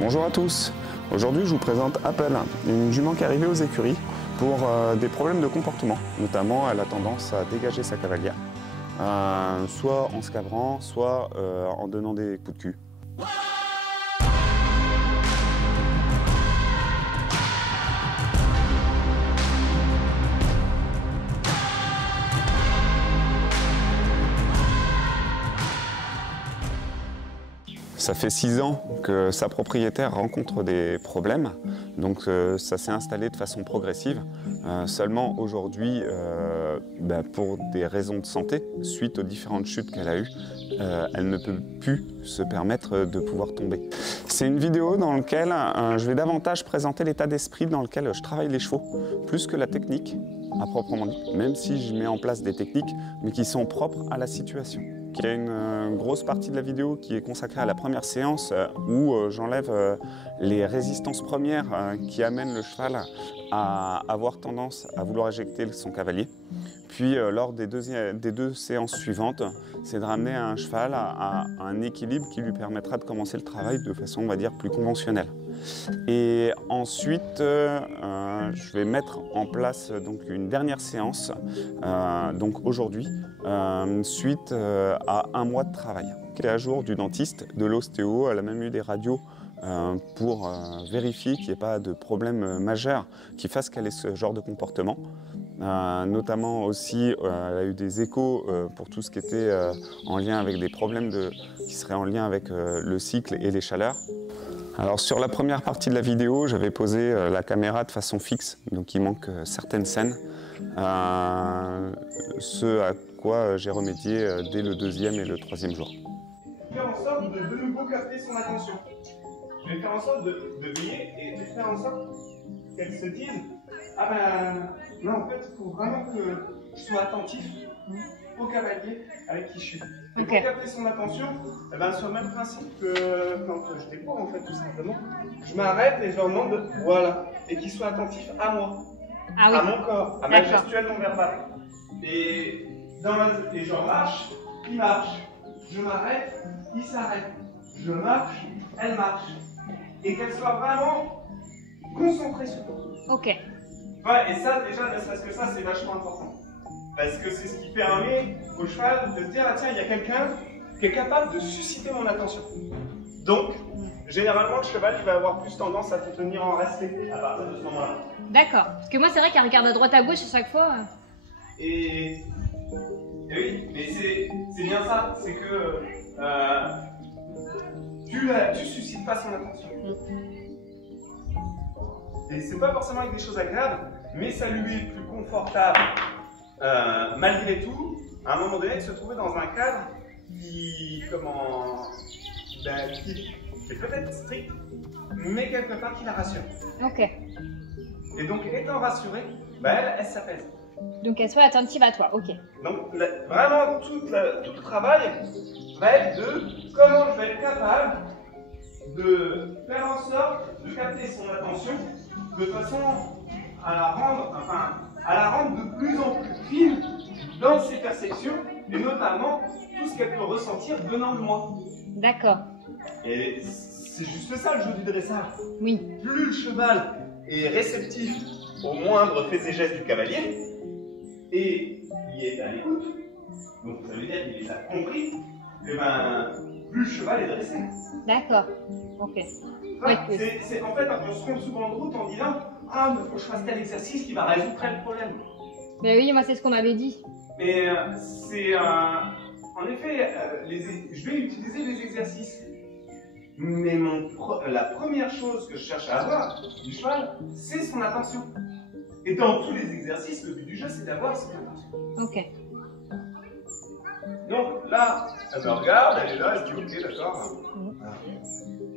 Bonjour à tous, aujourd'hui je vous présente Apple, une jument qui est arrivée aux écuries pour des problèmes de comportement. Notamment elle a tendance à dégager sa cavalière, soit en se cabrant, soit en donnant des coups de cul. Ça fait 6 ans que sa propriétaire rencontre des problèmes, donc ça s'est installé de façon progressive. Seulement aujourd'hui, pour des raisons de santé, suite aux différentes chutes qu'elle a eues, elle ne peut plus se permettre de pouvoir tomber. C'est une vidéo dans laquelle je vais davantage présenter l'état d'esprit dans lequel je travaille les chevaux, plus que la technique à proprement dit, même si je mets en place des techniques, mais qui sont propres à la situation. Il y a une grosse partie de la vidéo qui est consacrée à la première séance où j'enlève les résistances premières qui amènent le cheval à avoir tendance à vouloir éjecter son cavalier. Puis lors des deux séances suivantes, c'est de ramener un cheval à un équilibre qui lui permettra de commencer le travail de façon, on va dire, plus conventionnelle. Et ensuite, je vais mettre en place donc une dernière séance, donc aujourd'hui, suite à 1 mois de travail. Elle est à jour du dentiste, de l'ostéo, elle a même eu des radios pour vérifier qu'il n'y ait pas de problème majeur qui fasse qu'elle ait ce genre de comportement. Notamment aussi, elle a eu des échos pour tout ce qui était en lien avec des problèmes qui seraient en lien avec le cycle et les chaleurs. Alors sur la première partie de la vidéo, j'avais posé la caméra de façon fixe, donc il manque certaines scènes, ce à quoi j'ai remédié dès le 2e et le 3e jour. Faire en sorte de nouveau capter son attention. Je vais faire en sorte de veiller et de faire en sorte qu'elle se dise « Ah ben, là en fait, il faut vraiment que je sois attentif au cavalier avec qui je suis. » Et pour capter son attention, eh ben, sur le même principe que quand je découvre en fait tout simplement, je m'arrête et je leur demande de, voilà, et qu'il soit attentif à moi, à mon corps, à ma gestuelle non verbale. Et je marche, il marche. Je m'arrête, il s'arrête. Je marche, elle marche. Et qu'elle soit vraiment concentrée sur moi. Ok. Ouais, et ça, déjà, ne serait-ce que ça, c'est vachement important. Parce que c'est ce qui permet au cheval de se dire, ah tiens, il y a quelqu'un qui est capable de susciter mon attention. Donc, généralement, le cheval, il va avoir plus tendance à te tenir en respect à partir de ce moment-là. D'accord. Parce que moi, c'est vrai qu'elle regarde à droite à gauche à chaque fois. Et oui, mais c'est bien ça, c'est que tu suscites pas son attention. Et c'est pas forcément avec des choses agréables, mais ça lui est plus confortable, malgré tout, à un moment donné, de se trouver dans un cadre qui est peut-être strict, mais quelque part qui la rassure. Ok. Et donc, étant rassurée, elle s'apaise. Donc elle soit attentive à toi, ok. Donc vraiment tout le travail va être de comment je vais être capable de faire en sorte de capter son attention de façon à la rendre de plus en plus fine dans ses perceptions et notamment tout ce qu'elle peut ressentir venant de moi. D'accord. Et c'est juste ça le jeu du dressage. Oui. Plus le cheval est réceptif aux moindres faits et gestes du cavalier, et il est à l'écoute, donc ça veut dire qu'il les a compris, et plus le cheval est dressé. D'accord, ok. Enfin, c'est en fait, on se trompe souvent de route en disant « Ah, mais faut que je fasse tel exercice qui va résoudre tel problème. » Ben oui, moi c'est ce qu'on m'avait dit. Mais c'est en effet, je vais utiliser les exercices. Mais la première chose que je cherche à avoir du cheval, c'est son attention. Et dans tous les exercices, le but du jeu, c'est d'avoir son attention. Ok. Donc là, elle me regarde, elle est là, elle se dit ok, d'accord.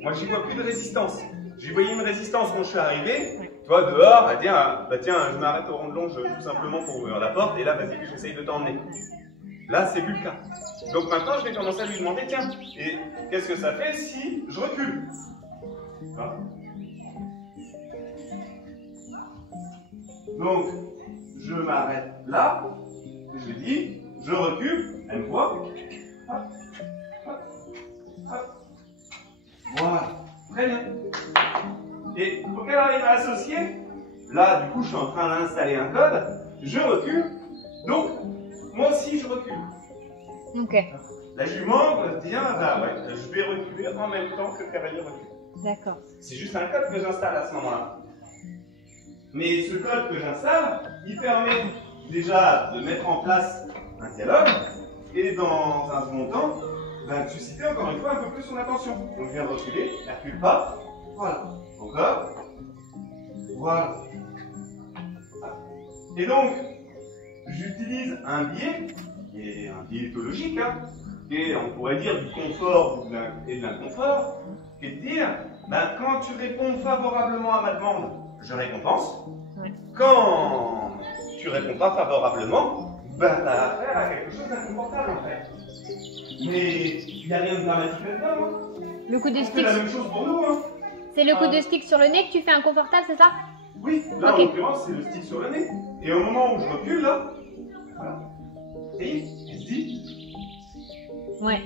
Moi, j'y vois plus de résistance. J'y voyais une résistance quand je suis arrivé. Tu vois, dehors, elle dit tiens, je m'arrête au rond de longe tout simplement pour ouvrir la porte, et là, vas-y, j'essaye de t'emmener. Là, c'est plus le cas. Donc maintenant, je vais commencer à lui demander tiens, et qu'est-ce que ça fait si je recule? Voilà. Donc, je m'arrête là, je dis, je recule, elle me voit, hop, hop, hop. Voilà. Très bien. Et pour qu'elle arrive à associer, là, du coup, je suis en train d'installer un code, je recule, donc, moi aussi, je recule. Ok. La jument va se dire, bah ouais, je vais reculer en même temps que le cavalier recule. D'accord. C'est juste un code que j'installe à ce moment-là. Mais ce code que j'installe, il permet déjà de mettre en place un dialogue, et dans un second temps, de susciter encore une fois un peu plus son attention. Donc je viens de reculer, elle recule pas, voilà. Encore, voilà. Et donc, j'utilise un biais, qui est un biais éthologique, hein, et on pourrait dire du confort et de l'inconfort, qui est de dire, ben, quand tu réponds favorablement à ma demande, je récompense. Oui. Quand tu réponds pas favorablement, ben, tu as affaire à quelque chose d'inconfortable en fait. Mais il n'y a rien de dramatique là-dedans. Hein. Le coup de C'est stick. la même chose pour nous. Hein. C'est le coup de stick sur le nez que tu fais inconfortable, c'est ça? Oui, là Ok. en l'occurrence, c'est le stick sur le nez. Et au moment où je recule, là, voilà. Et elle se dit, Ouais.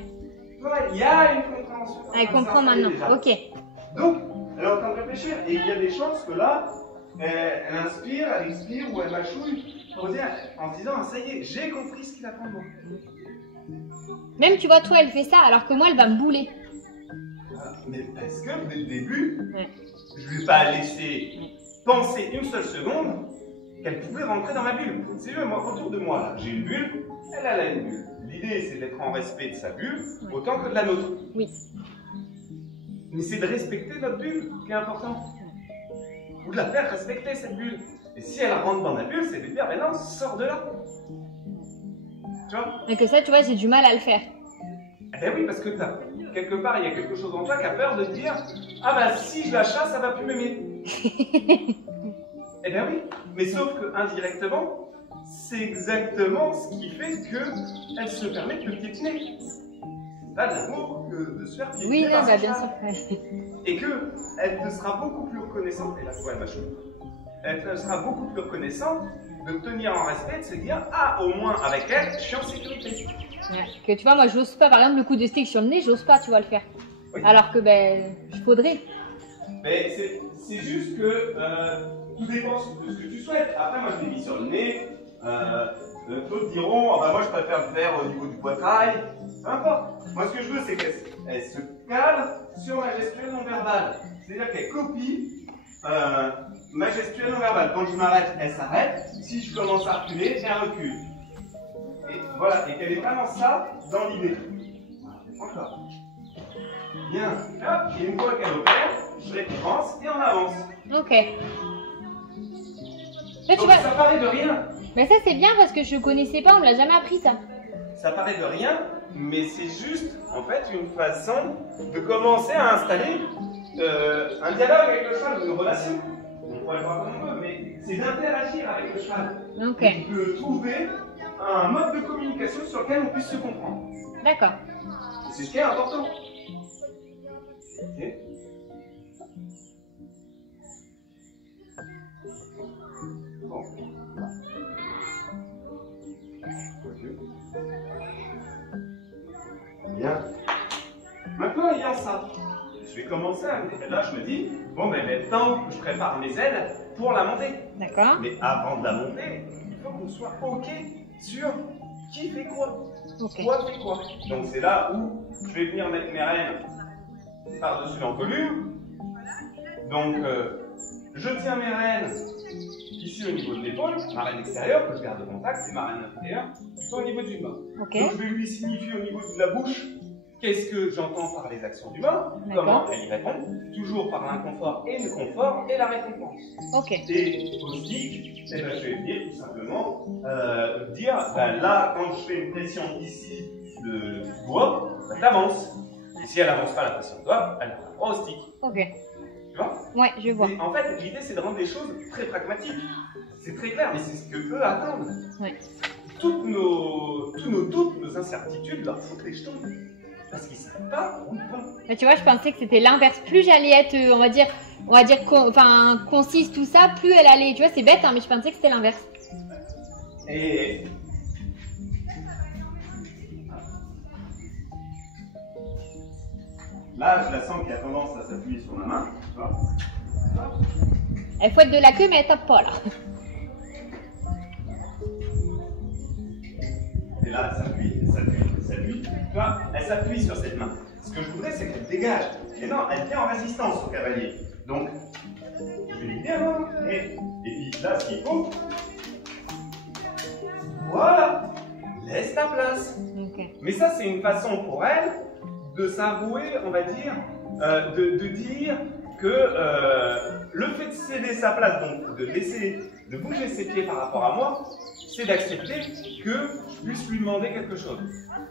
voilà, il y a une compréhension. Elle comprend maintenant. Déjà. Ok. Donc, elle est en train de réfléchir. Et il y a des chances que là, elle inspire, elle expire ou elle mâchouille pour dire, en se disant, ah, ça y est, j'ai compris ce qu'il attend de moi. Même, tu vois, toi, elle fait ça, alors que moi, elle va me bouler. Mais parce que dès le début, Ouais. je ne lui ai pas laissé penser une seule seconde qu'elle pouvait rentrer dans ma bulle. C'est juste, moi, autour de moi, là, j'ai une bulle, elle a une bulle. L'idée, c'est d'être en respect de sa bulle autant que de la nôtre. Oui. Mais c'est de respecter notre bulle qui est important. Ou de la faire respecter cette bulle. Et si elle rentre dans ma bulle, c'est de dire, ben non, sors de là. Tu vois? Et que ça, tu vois, j'ai du mal à le faire. Eh ben oui, parce que quelque part, il y a quelque chose en toi qui a peur de te dire, ah ben si je la chasse, ça va plus m'aimer. Eh bien oui, mais sauf que indirectement, c'est exactement ce qui fait qu'elle se permet de te piétiner. C'est pas de l'amour que de se faire piétiner. Oui, non, par bah, son bien cheval. sûr. Et qu'elle te sera beaucoup plus reconnaissante, et là tu vois, elle m'a choqué. Elle te sera beaucoup plus reconnaissante de te tenir en respect, de se dire, ah, au moins avec elle, je suis en sécurité. Ouais. Que tu vois, moi, j'ose pas, par exemple, le coup de stick sur le nez, j'ose pas, tu vois, le faire. Oui. Alors que, ben, je faudrait. Mais c'est juste que tout dépend de ce que tu souhaites. Après, moi, je l'ai mis sur le nez. D'autres diront, ah bah, moi, je préfère le faire au niveau du poitrail. Peu importe. Moi, ce que je veux, c'est qu'elle se cale sur ma gestuelle non verbale. C'est-à-dire qu'elle copie ma gestuelle non verbale. Quand je m'arrête, elle s'arrête. Si je commence à reculer, elle recule. Et voilà, et qu'elle est vraiment ça dans l'idée. Voilà. Encore. Bien. Hop, et une fois qu'elle opère, je récompense et on avance. Ok. Là, tu Donc vois, ça paraît de rien. mais ça, c'est bien parce que je connaissais pas, on me l'a jamais appris, ça. Ça paraît de rien, mais c'est juste en fait une façon de commencer à installer un dialogue avec le cheval, une relation. On pourrait le voir comme on veut, mais c'est d'interagir avec le cheval. Ok. De trouver un mode de communication sur lequel on puisse se comprendre. D'accord. C'est ce qui est important. Ok. Bon. Bien. Maintenant, ayant ça, je vais commencer à... Là, je me dis, bon, ben maintenant, je prépare mes aides pour la montée. D'accord. Mais avant de la monter, il faut qu'on soit OK sur qui fait quoi. Ok. Quoi fait quoi. Donc c'est là où je vais venir mettre mes rênes par-dessus l'encolure. Donc je tiens mes rênes ici au niveau de l'épaule, ma reine extérieure que je garde de contact, et ma reine intérieure plutôt au niveau du bas. Ok. Donc je vais lui signifier au niveau de la bouche qu'est-ce que j'entends par les actions du bas, D'accord. comment elle y répond, toujours par l'inconfort et le confort et la récompense. Ok. Et au stick, eh ben, je vais venir tout simplement dire, ben là, quand je fais une pression ici du doigt, ben, t'avances. Et si elle n'avance pas la pression de doigt, elle n'avance pas au stick. Ok. Tu vois? Ouais, je vois. Et en fait, l'idée, c'est de rendre les choses très pragmatiques. C'est très clair, mais c'est ce que eux attendent. Ouais. Tous nos doutes, nos incertitudes, leur foutent les jetons. Parce qu'ils ne savent pas où ils vont. Mais tu vois, je pensais que c'était l'inverse. Plus j'allais être, on va dire enfin, concise, tout ça, plus elle allait. Tu vois, c'est bête, hein, mais je pensais que c'était l'inverse. Et Là, je la sens qui a tendance à s'appuyer sur ma main. Tu vois. Elle fouette de la queue, mais elle tape pas là. Et là, elle s'appuie, elle s'appuie, elle s'appuie. Tu vois, elle s'appuie sur cette main. Ce que je voudrais, c'est qu'elle dégage. Et non, elle vient en résistance au cavalier. Donc, je vais lui dire, et puis là, ce qu'il faut, voilà, laisse ta place. Okay. Mais ça, c'est une façon pour elle de s'avouer, on va dire, de dire que le fait de céder sa place, donc de bouger ses pieds par rapport à moi, c'est d'accepter que je puisse lui demander quelque chose.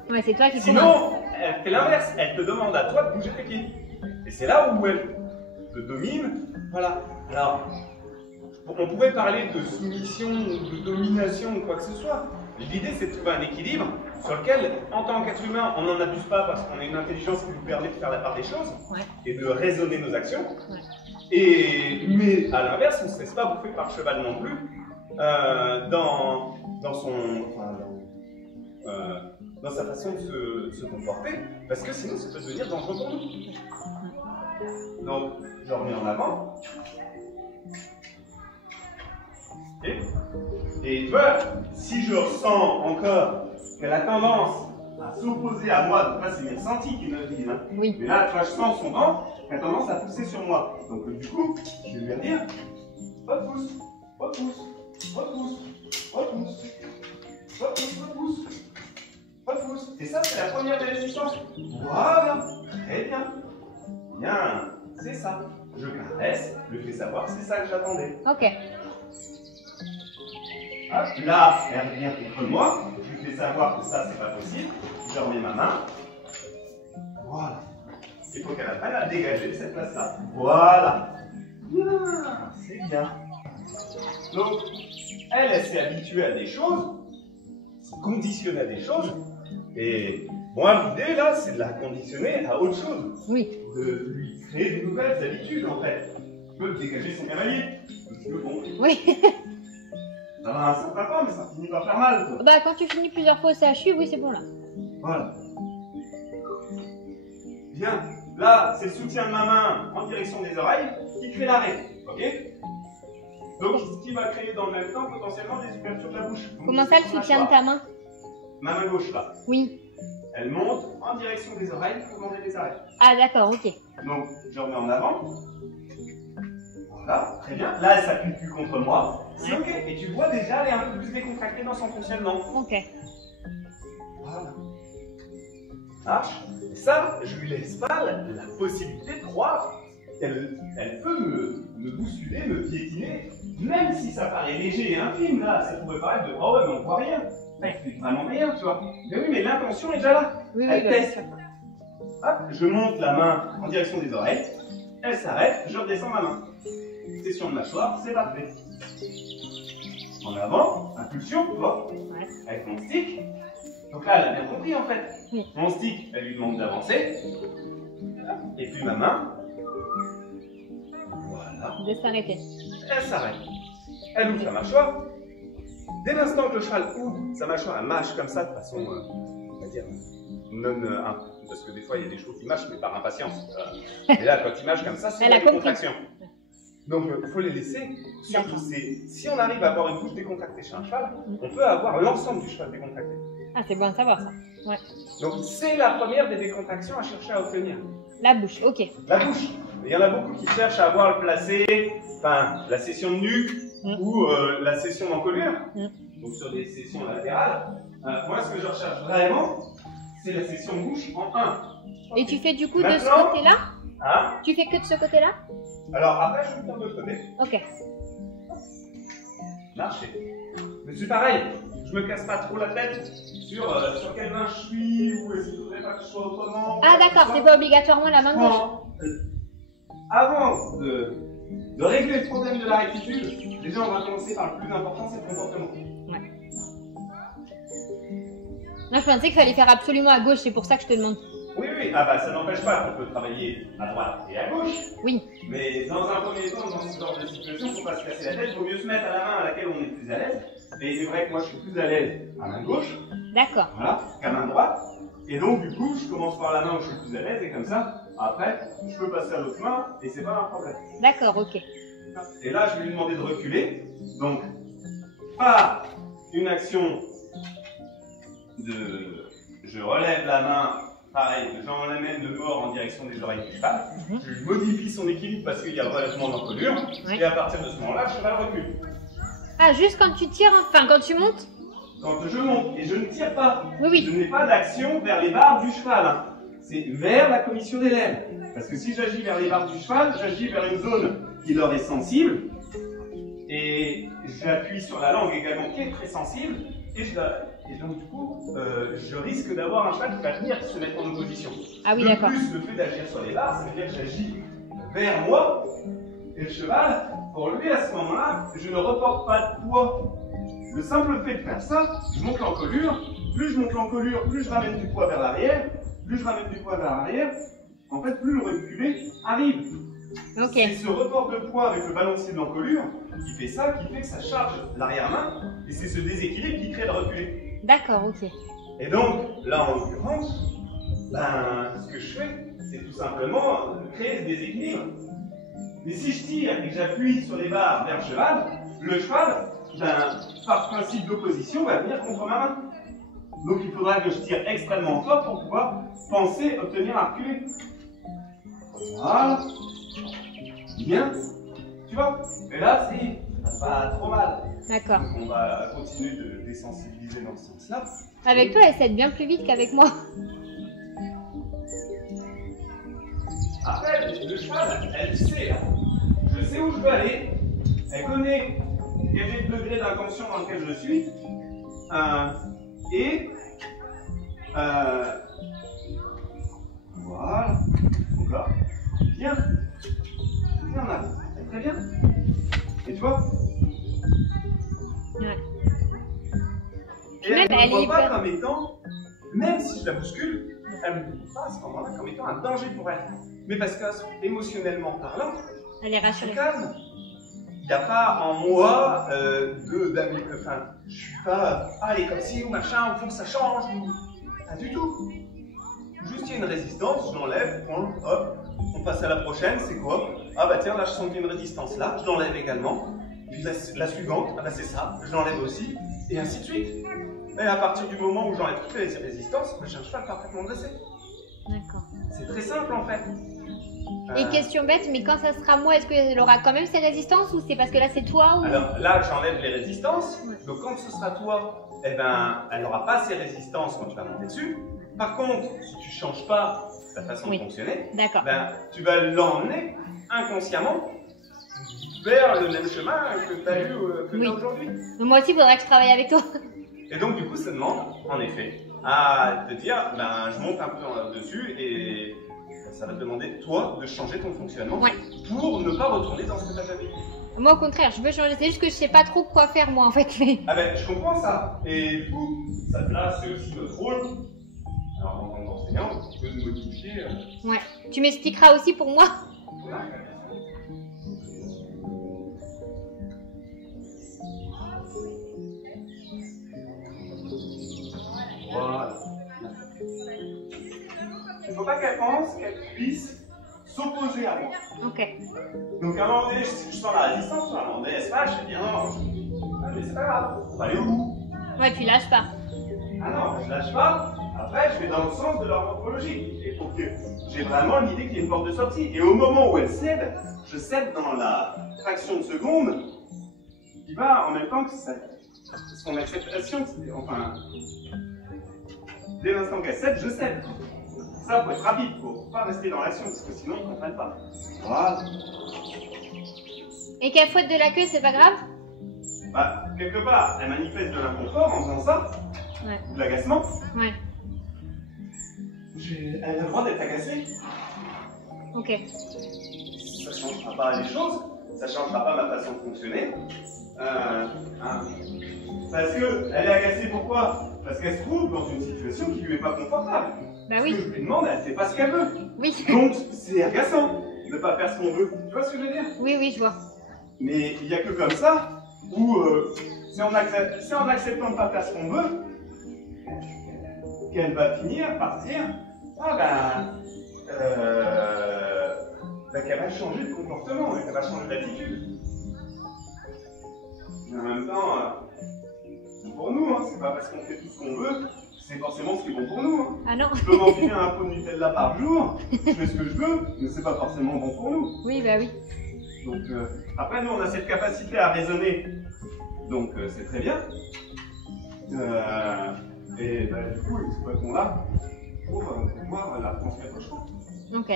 Ouais, c'est toi qui commence. Sinon, elle fait l'inverse, elle te demande à toi de bouger tes pieds. Et c'est là où elle te domine. Voilà. Alors, on pourrait parler de soumission, de domination ou quoi que ce soit. L'idée, c'est de trouver un équilibre sur lequel, en tant qu'être humain, on n'en abuse pas parce qu'on a une intelligence qui nous permet de faire la part des choses et de raisonner nos actions. Mais à l'inverse, on ne se laisse pas bouffer par le cheval non plus dans sa façon de se comporter, parce que sinon ça peut devenir dangereux pour nous. Donc, je remets en avant. Et tu vois, si je ressens encore qu'elle a tendance à s'opposer à moi, donc là c'est mes ressentis qui me le disent, hein. Oui. Mais là, tu vois, je sens son ventre, elle a tendance à pousser sur moi. Donc du coup, je vais lui dire, repousse, repousse, repousse, repousse, repousse, repousse, repousse. Et ça, c'est la première des résistances. Voilà, très bien. Bien, c'est ça. Je caresse, je lui fais savoir, c'est ça que j'attendais. Ok. Hop, là, elle revient contre moi, je lui fais savoir que ça, c'est pas possible. Je remets ma main. Voilà. Il faut qu'elle apprenne à dégager de cette place-là. Voilà. Bien, c'est bien. Donc, elle s'est habituée à des choses, conditionnée à des choses, et moi, l'idée, là, c'est de la conditionner à autre chose. Oui. De lui créer de nouvelles habitudes, en fait. Tu peux dégager son cavalier. Tu veux bon. Oui. Ça va un certain temps, mais ça finit par faire mal, quoi. Bah, quand tu finis plusieurs fois au CHU, oui, c'est bon là. Voilà. Bien. Là, c'est le soutien de ma main en direction des oreilles qui crée l'arrêt. Ok? Donc, ce qui va créer dans le même temps potentiellement des ouvertures de la bouche. Donc, Comment ça, le soutien de ta main? Ma main gauche, là. Oui. Elle monte en direction des oreilles pour demander des arrêts. Ah, d'accord, ok. Donc, je remets en avant. Voilà, très bien. Là, elle s'appuie plus contre moi. C'est ok. Et tu vois déjà, elle est un peu plus décontractée dans son fonctionnement. Ok. Voilà. Marche. Et ça, je lui laisse pas la possibilité de croire qu'elle peut me bousculer, me piétiner, même si ça paraît léger et infime, là, ça pourrait paraître de oh ouais, mais on voit rien. Elle fait vraiment rien, tu vois. Mais oui, mais l'intention est déjà là. Oui, Elle oui, teste. d'accord. Hop, je monte la main en direction des oreilles, elle s'arrête, je redescends ma main. Session de mâchoire, c'est parfait. En avant, impulsion, tu vois, Ouais. avec mon stick. Donc là, elle a bien compris en fait. Oui. Mon stick, elle lui demande d'avancer. Et puis ma main, voilà, De s'arrêter. elle s'arrête. Elle ouvre sa mâchoire. Dès l'instant que le cheval ouvre sa mâchoire, elle mâche comme ça de façon, on va dire, parce que des fois il y a des choses qui mâchent, mais par impatience. Et là, quand il mâche comme ça, c'est Elle a une compris. contraction. Donc il faut les laisser. Surtout, si on arrive à avoir une bouche décontractée chez un cheval, on peut avoir l'ensemble du cheval décontracté. Ah, c'est bon à savoir ça. Ouais. Donc c'est la première des décontractions à chercher à obtenir. La bouche, ok. La bouche. Il y en a beaucoup qui cherchent à avoir le placé, enfin la session de nuque ou la session d'encolure, donc sur des sessions latérales. Moi, ce que je recherche vraiment, c'est la session de bouche en 1. Et tu fais du coup de ce Maintenant- côté-là? Hein? Tu fais que de ce côté-là? Alors après, je vais faire de l'autre côté. Ok. Marcher. Mais c'est pareil, je me casse pas trop la tête sur quelle main je suis, ou est-ce qu'il faudrait pas que je sois autrement. Ah, d'accord, c'est pas obligatoirement la main gauche. Avant de régler le problème de la rectitude, déjà on va commencer par le plus important, c'est le comportement. Non, je pensais qu'il fallait faire absolument à gauche, c'est pour ça que je te demande. Oui, oui, ah bah ça n'empêche pas qu'on peut travailler à droite et à gauche. Oui. Mais dans un premier temps, dans ce genre de situation, pour pas se casser la tête, il vaut mieux se mettre à la main à laquelle on est plus à l'aise. Et c'est vrai que moi je suis plus à l'aise à main gauche, D'accord. voilà, qu'à main droite. Et donc du coup, je commence par la main où je suis plus à l'aise et comme ça, Après, je peux passer à l'autre main et c'est pas un problème. D'accord, ok. Et là, je vais lui demander de reculer. Donc, pas une action de... Je relève la main, pareil, j'en l'amène de mort en direction des oreilles du cheval. Je modifie son équilibre parce qu'il y a le relèvement d'encolure. Et à partir de ce moment-là, le cheval recule. Ah, juste quand tu tires, enfin quand tu montes? Quand je monte et je ne tire pas, Oui, je oui. n'ai pas d'action vers les barres du cheval. Hein. C'est vers la commission des lèvres. Parce que si j'agis vers les barres du cheval, j'agis vers une zone qui leur est sensible. Et j'appuie sur la langue également qui est très sensible. Et donc du coup, je risque d'avoir un cheval qui va venir se mettre en opposition. Ah oui, De d'accord. plus, le fait d'agir sur les barres, ça veut dire que j'agis vers moi. Et le cheval, pour lui, à ce moment-là, je ne reporte pas de poids. Le simple fait de faire ça, je monte l'encolure. Plus je monte l'encolure, plus je ramène du poids vers l'arrière. Plus je ramène du poids vers l'arrière. En fait, plus le reculé arrive. Ok. C'est ce report de poids avec le balancier de l'encolure qui fait ça, qui fait que ça charge l'arrière-main. Et c'est ce déséquilibre qui crée le reculé. D'accord, ok. Et donc, là en l'occurrence, ce que je fais, c'est tout simplement créer ce déséquilibre. Mais si je tire et que j'appuie sur les barres vers le cheval, par principe d'opposition, va venir contre ma main. Donc il faudra que je tire extrêmement fort pour pouvoir penser obtenir un reculé. Voilà. Bien. Tu vois? Et là, c'est pas trop mal. D'accord. Donc on va continuer de désensibiliser dans ce sens-là. Avec toi, elle s'aide bien plus vite qu'avec moi. Après, le cheval, elle sait. Je sais où je veux aller. Elle connaît quel est le degré d'intention dans lequel je suis. Voilà. Donc là, bien. Bien en avant. Très bien. Et tu vois? Ouais. Et Même, elle elle ne me est voit pas hyper- comme étant, même si je la bouscule, elle ne me voit pas à ce moment-là comme étant un danger pour elle. Mais parce qu'émotionnellement parlant, Elle est je suis rassurée. calme. Il n'y a pas en moi enfin, je suis pas, elle est comme ci ou machin, il faut que ça change, ou... Pas du tout. Juste il y a une résistance, je l'enlève, point, hop, on passe à la prochaine, c'est quoi? Ah bah tiens, là je sens qu'il y a une résistance là, je l'enlève également. Puis la suivante, ah bah c'est ça, je l'enlève aussi, et ainsi de suite. Et à partir du moment où j'enlève toutes les résistances, j'ai un cheval parfaitement dressé. D'accord. C'est très simple en fait. Et question bête, mais quand ça sera moi, est-ce qu'elle aura quand même ses résistances ou c'est parce que là c'est toi ou... Alors là, j'enlève les résistances. Ouais. Donc quand ce sera toi, eh ben, elle n'aura pas ces résistances quand tu vas monter dessus. Par contre, si tu ne changes pas ta façon de fonctionner, D'accord. ben, tu vas l'emmener inconsciemment vers le même chemin que tu as eu Oui. aujourd'hui. Moi aussi, il faudrait que je travaille avec toi. Et donc du coup, ça demande, en effet, à te dire, ben, je monte un peu dessus et ça va te demander, toi, de changer ton fonctionnement Ouais. pour ne pas retourner dans ce que tu as déjà vécu. Moi, au contraire, je veux changer. C'est juste que je sais pas trop quoi faire, moi, en fait. Mais... Ah ben, je comprends ça. Et du coup, ça, là, c'est aussi notre rôle. Alors, en tant qu'enseignant, tu peux nous modifier. Ouais. Tu m'expliqueras aussi pour moi. Voilà. Il ne faut pas qu'elle pense qu'elle puisse s'opposer à moi. Ok. Donc, à un moment donné, je sens la résistance, à un moment donné, elle se fâche, elle dit non, mais c'est pas grave, on va aller au bout. Ouais, tu lâches pas. Ah non, je lâche pas. Après, je vais dans le sens de leur morphologie. Et pour que j'ai vraiment l'idée qu'il y ait une porte de sortie. Et au moment où elle cède, je cède dans la fraction de seconde qui va en même temps que son acceptation. Enfin, dès l'instant qu'elle cède, je cède. Ça, faut être rapide, faut pas rester dans l'action, parce que sinon, ils ne comprennent pas. Voilà. Et qu'elle fouette de la queue, c'est pas grave? Bah, quelque part, elle manifeste de l'inconfort en faisant ça, Ouais. ou de l'agacement. Ouais. Elle a le droit d'être agacée. Ok. Ça ne changera pas les choses, ça ne changera pas ma façon de fonctionner. Parce qu'elle est agacée, pourquoi? Parce qu'elle se trouve dans une situation qui ne lui est pas confortable. Bah Ce oui. que je lui demande, elle ne fait pas ce qu'elle veut. Oui. Donc, c'est agaçant de ne pas faire ce qu'on veut. Tu vois ce que je veux dire? Oui, oui, je vois. Mais il n'y a que comme ça, où c'est en acceptant de ne pas faire ce qu'on veut, qu'elle va finir par dire, ah ben, qu'elle va changer de comportement, qu'elle va changer d'attitude. Mais en même temps, c'est pour nous, hein, c'est pas parce qu'on fait tout ce qu'on veut, c'est forcément ce qui est bon pour nous. Hein. Ah non. Je peux m'enfiler un pot de Nutella par jour, je fais ce que je veux, mais c'est pas forcément bon pour nous. Oui, bah oui. Donc, après, nous, on a cette capacité à raisonner, donc c'est très bien. Et bah, du coup, exploitons-la pour pouvoir la transmettre au champ. Ok.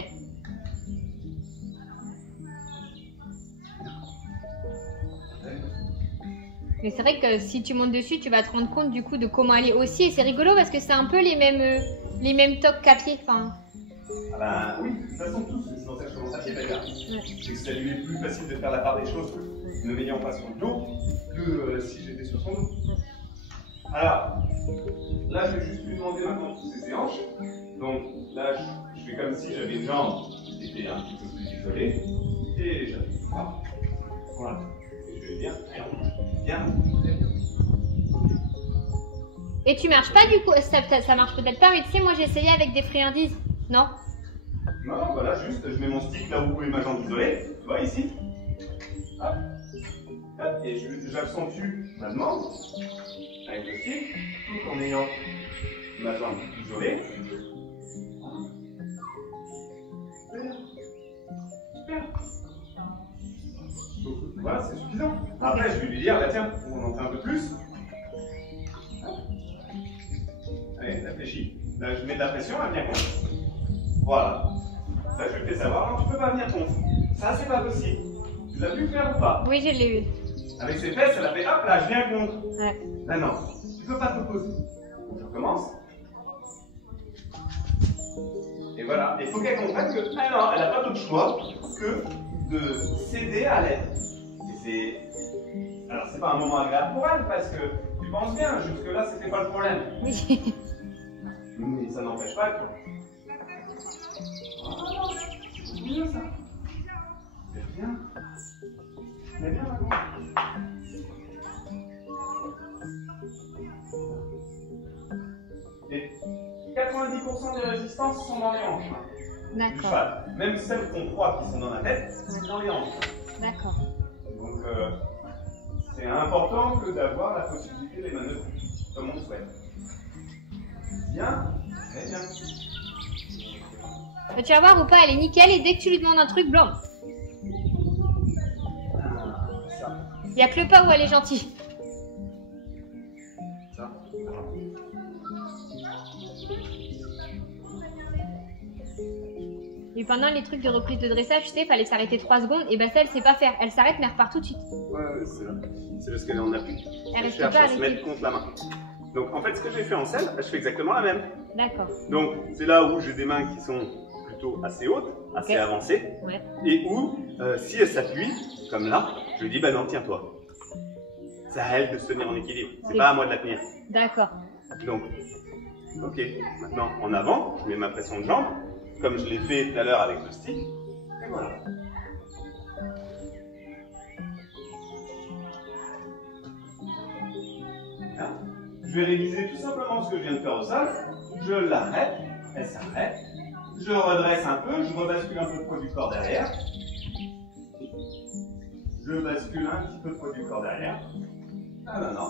Mais c'est vrai que si tu montes dessus, tu vas te rendre compte du coup de comment elle est aussi. Et c'est rigolo parce que c'est un peu les mêmes tocs qu'à pied. Enfin... Ah bah oui, ça sont tous, c'est pour ça que je commence à pied d'ailleurs. C'est que ça lui est plus facile de faire la part des choses en ne m'ayant pas sur le dos que si j'étais sur son dos. Alors, là je vais juste lui demander maintenant tous ses hanches. Donc là je fais comme si j'avais une jambe qui était un petit peu plus isolée. Et j'appuie. Voilà. Et je vais bien, bien. Et tu marches pas du coup, ça marche peut-être pas, mais tu sais, moi j'ai essayé avec des friandises, non? Non, voilà, juste je mets mon stick là où est ma jambe isolée, tu vois, ici. Hop. Hop. Et j'accentue ma demande avec le stick, tout en ayant ma jambe isolée. Super. Super. Donc, voilà, c'est suffisant. Après, je vais lui dire, bah tiens, on en fait un peu plus. Allez, réfléchis. Là, je mets de la pression, elle vient contre. Voilà. Ça, je lui fais savoir, non, tu peux pas venir contre. Ça, c'est pas possible. Tu l'as pu faire ou pas? Oui, je l'ai eu. Avec ses fesses, elle a fait, hop là, je viens contre. Ouais. Là, non, tu peux pas te poser. Je recommence. Et voilà. Il faut qu'elle comprenne que, ah non, elle n'a pas d'autre choix que de céder à l'aide. Alors, c'est pas un moment agréable pour elle parce que tu penses bien, jusque-là, c'était pas le problème. Oui. Mais ça n'empêche pas que. C'est bien ça. C'est bien. C'est bien maintenant. Et 90% des résistances sont dans les hanches. Du D'accord. cheval. Même celles qu'on croit qui sont dans la tête, c'est dans les hanches. D'accord. Donc, c'est important que d'avoir la possibilité de les manœuvrer comme on le souhaite. Bien, très bien. Tu vas voir ou pas, elle est nickel et dès que tu lui demandes un truc, blanc. Ça, Il n'y a que le pas où elle est gentille. ça. Et pendant les trucs de reprise de dressage, tu sais, il fallait s'arrêter 3 secondes. Et ben ça, elle sait pas faire. Elle s'arrête mais elle repart tout de suite. Ouais, c'est parce qu'elle est en appui. Elle reste cherche pas à se arrêtée. mettre contre la main. Donc en fait, ce que j'ai fait en selle, je fais exactement la même. D'accord. Donc c'est là où j'ai des mains qui sont plutôt assez hautes, assez Ok. avancées, Ouais. et où, si elle s'appuie, comme là, je lui dis, bah non, tiens-toi. C'est à elle de se tenir en équilibre, c'est Ok. pas à moi de la tenir. D'accord. Donc, ok, maintenant en avant, je mets ma pression de jambe, comme je l'ai fait tout à l'heure avec le stick, et voilà. Là, je vais réviser tout simplement ce que je viens de faire au sol, je l'arrête, elle s'arrête, je redresse un peu, je rebascule un peu le poids du corps derrière, je bascule un petit peu le poids du corps derrière, ah non, non,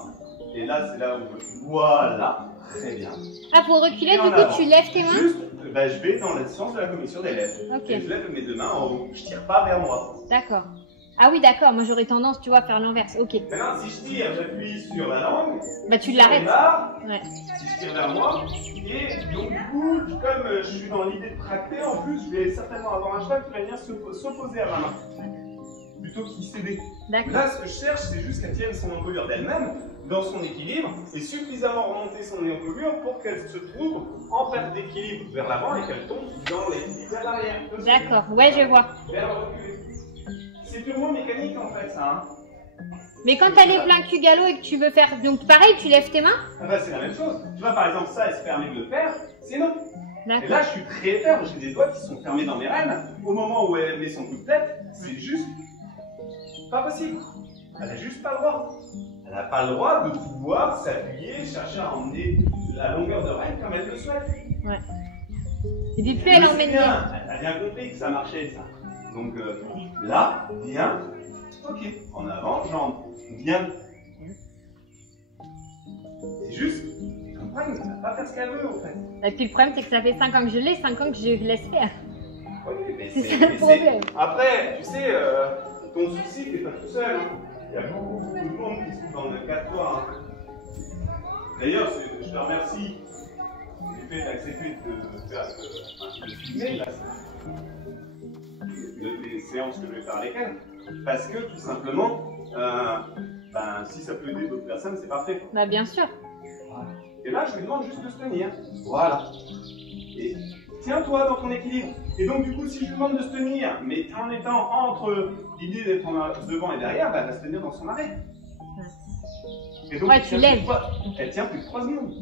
et là c'est là où je... Voilà, très bien. Ah, pour reculer, Et en du coup, avant. tu lèves tes mains? Juste, bah, je vais dans le sens de la commission des lèvres. Ok. Et je lève mes deux mains en haut. Je tire pas vers moi. D'accord. Ah oui, d'accord. Moi, j'aurais tendance, tu vois, à faire l'inverse. Ok. Maintenant, si je tire, j'appuie sur la langue. Bah, tu sur l'arrêtes. les barres, Ouais. si je tire vers moi. Et donc, du coup, comme je suis dans l'idée de tracter, en plus, je vais certainement avoir un cheval qui va venir s'opposer à ma main. Plutôt qu'y céder. D'accord. Là, ce que je cherche, c'est juste qu'elle tienne son encolure d'elle-même, dans son équilibre, et suffisamment remonter son encolure pour qu'elle se trouve en perte d'équilibre vers l'avant et qu'elle tombe dans l'équilibre vers l'arrière. D'accord. Ouais, je vois. Vers le reculer. C'est purement mécanique en fait, ça. Hein. Mais quand elle est plein cul galop et que tu veux faire... Donc, pareil, tu lèves tes mains? Ah bah, c'est la même chose. Tu vois, par exemple, ça, elle se permet de le faire, c'est non. Et D'accord. là, je suis très ferme, j'ai des doigts qui sont fermés dans mes rênes. Au moment où elle met son coup de tête, c'est juste pas possible. Elle n'a juste pas le droit. Elle n'a pas le droit de pouvoir s'appuyer, chercher à emmener la longueur de règne comme elle le souhaite. Ouais. Et puis plus elle emmène bien. Elle a bien compris que ça marchait, ça. Donc là, bien. Ok, en avant, jambe. Bien. C'est juste, tu comprends, elle ne va pas faire ce qu'elle veut, en fait. Et puis le problème, c'est que ça fait 5 ans que je l'ai, 5 ans que je laisse faire. Oui, mais C'est ça le problème. Après, tu sais, ton souci, t'es pas tout seul. Hein. Il y a beaucoup de monde qui sont dans le cas de toi. Hein. D'ailleurs, je te remercie du fait d'accepter de filmer là, des séances que je vais faire avec elle. Parce que tout simplement, si ça peut aider d'autres personnes, c'est parfait. Bah bien sûr. Voilà. Et là, je lui demande juste de se tenir. Voilà. Et tiens-toi dans ton équilibre. Et donc, du coup, si je lui demande de se tenir, mais en étant entre l'idée d'être devant et derrière, elle va se tenir dans son arrêt. Et donc, ouais, tu lèves. Elle tient plus de 3 secondes.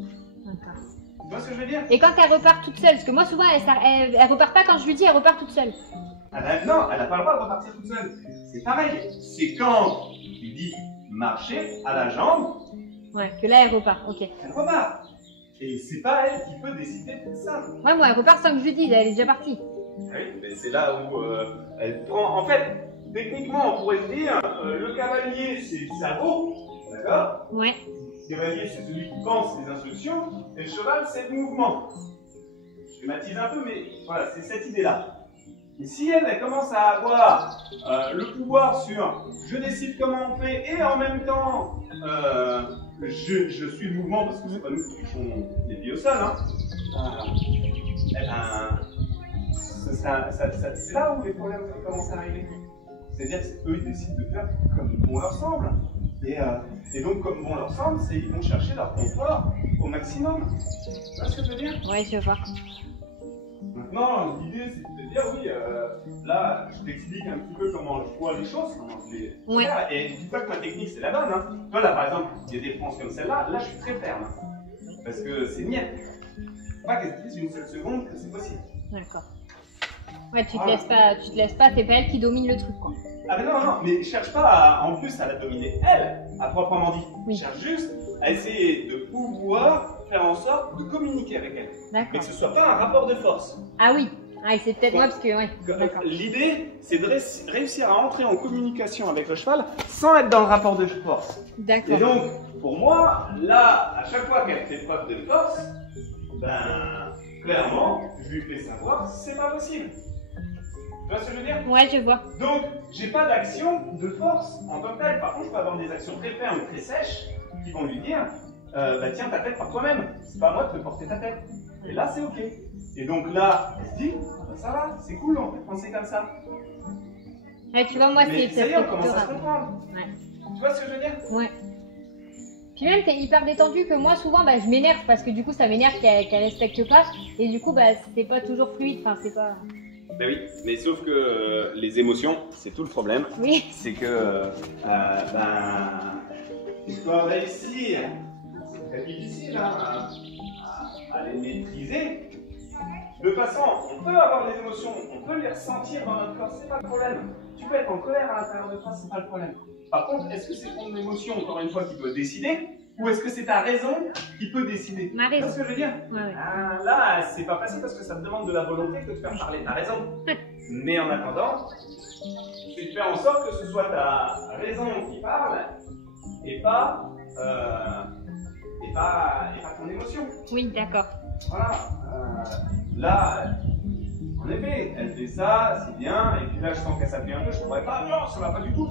D'accord. Tu vois ce que je veux dire? Et quand elle repart toute seule, parce que moi souvent elle repart pas quand je lui dis, elle repart toute seule. Non, elle n'a pas le droit de repartir toute seule. C'est pareil. C'est quand tu lui dis marcher à la jambe. Ouais, que là elle repart, ok. Elle repart. Et c'est pas elle qui peut décider de ça. Ouais, moi elle repart sans que je lui dise, elle est déjà partie. Oui, mais c'est là où elle prend. En fait, techniquement, on pourrait se dire le cavalier, c'est le cerveau, d'accord? Ouais. Le cavalier, c'est celui qui pense les instructions, et le cheval, c'est le mouvement. Je schématise un peu, mais voilà, c'est cette idée-là. Et si elle commence à avoir le pouvoir sur je décide comment on fait, et en même temps, je suis le mouvement, parce que c'est pas nous qui touchons les pieds au sol, hein, eh ben, c'est là où les problèmes commencent à arriver. C'est-à-dire qu'eux, ils décident de faire comme bon leur semble. Et donc, comme bon leur semble, c'est qu'ils vont chercher leur confort au maximum. Tu vois ce que je veux dire? Ouais, je vois. Maintenant, l'idée, c'est de te dire, oui, là, je t'explique un petit peu comment je vois les choses, comment je les faire. Et dis pas que ma technique, c'est la bonne. Hein. Toi, là, par exemple, il y a des frances comme celle-là, là, je suis très ferme. Hein, parce que c'est miette. Pas qu'elle te dise une seule seconde que c'est possible. D'accord. Ouais, tu te laisses pas, c'est pas elle qui domine le truc, quoi. Ah mais non, mais cherche pas en plus à la dominer, elle, à proprement dit. Oui. Cherche juste à essayer de pouvoir faire en sorte de communiquer avec elle. D'accord. Mais que ce soit pas un rapport de force. Ah oui, ah, c'est peut-être moi parce que, ouais, d'accord. L'idée, c'est de réussir à entrer en communication avec le cheval sans être dans le rapport de force. D'accord. Et donc, pour moi, là, à chaque fois qu'elle fait preuve de force, ben, clairement, je lui fais savoir que c'est pas possible. Tu vois ce que je veux dire? Ouais, je vois. Donc, j'ai pas d'action de force en tant que telle. Par contre, je peux avoir des actions très fermes, très sèches, qui vont lui dire bah tiens ta tête par toi-même. C'est pas à moi de te porter ta tête. Et là, c'est ok. Et donc là, elle se dit bah, ça va, c'est cool en fait, penser comme ça. Ouais, tu vois, moi, Mais c'est ça y est, on commence à se comprendre. Ouais. Tu vois ce que je veux dire? Ouais. Puis même, t'es hyper détendu que moi, souvent, bah, je m'énerve parce que du coup, ça m'énerve qu'elle respecte pas. Et du coup, bah, c'est pas toujours fluide. Enfin, c'est pas. Ben oui, mais sauf que les émotions, c'est tout le problème. Oui. C'est que, tu dois réussir, c'est très difficile à les maîtriser. De toute façon, on peut avoir des émotions, on peut les ressentir dans notre corps, c'est pas le problème. Tu peux être en colère à l'intérieur de toi, c'est pas le problème. Par contre, est-ce que c'est ton émotion, encore une fois, qui doit décider, ou est-ce que c'est ta raison qui peut décider? Ma raison. Tu vois ce que je veux dire? Ouais. Là, c'est pas facile parce que ça te demande de la volonté que de faire parler ta raison. Mais en attendant, c'est de faire en sorte que ce soit ta raison qui parle et pas ton émotion. Oui, d'accord. Voilà. Là, en effet, elle fait ça, c'est bien, et puis là, je sens qu'elle s'appuie un peu, je pourrais pas, non, ça va pas du tout.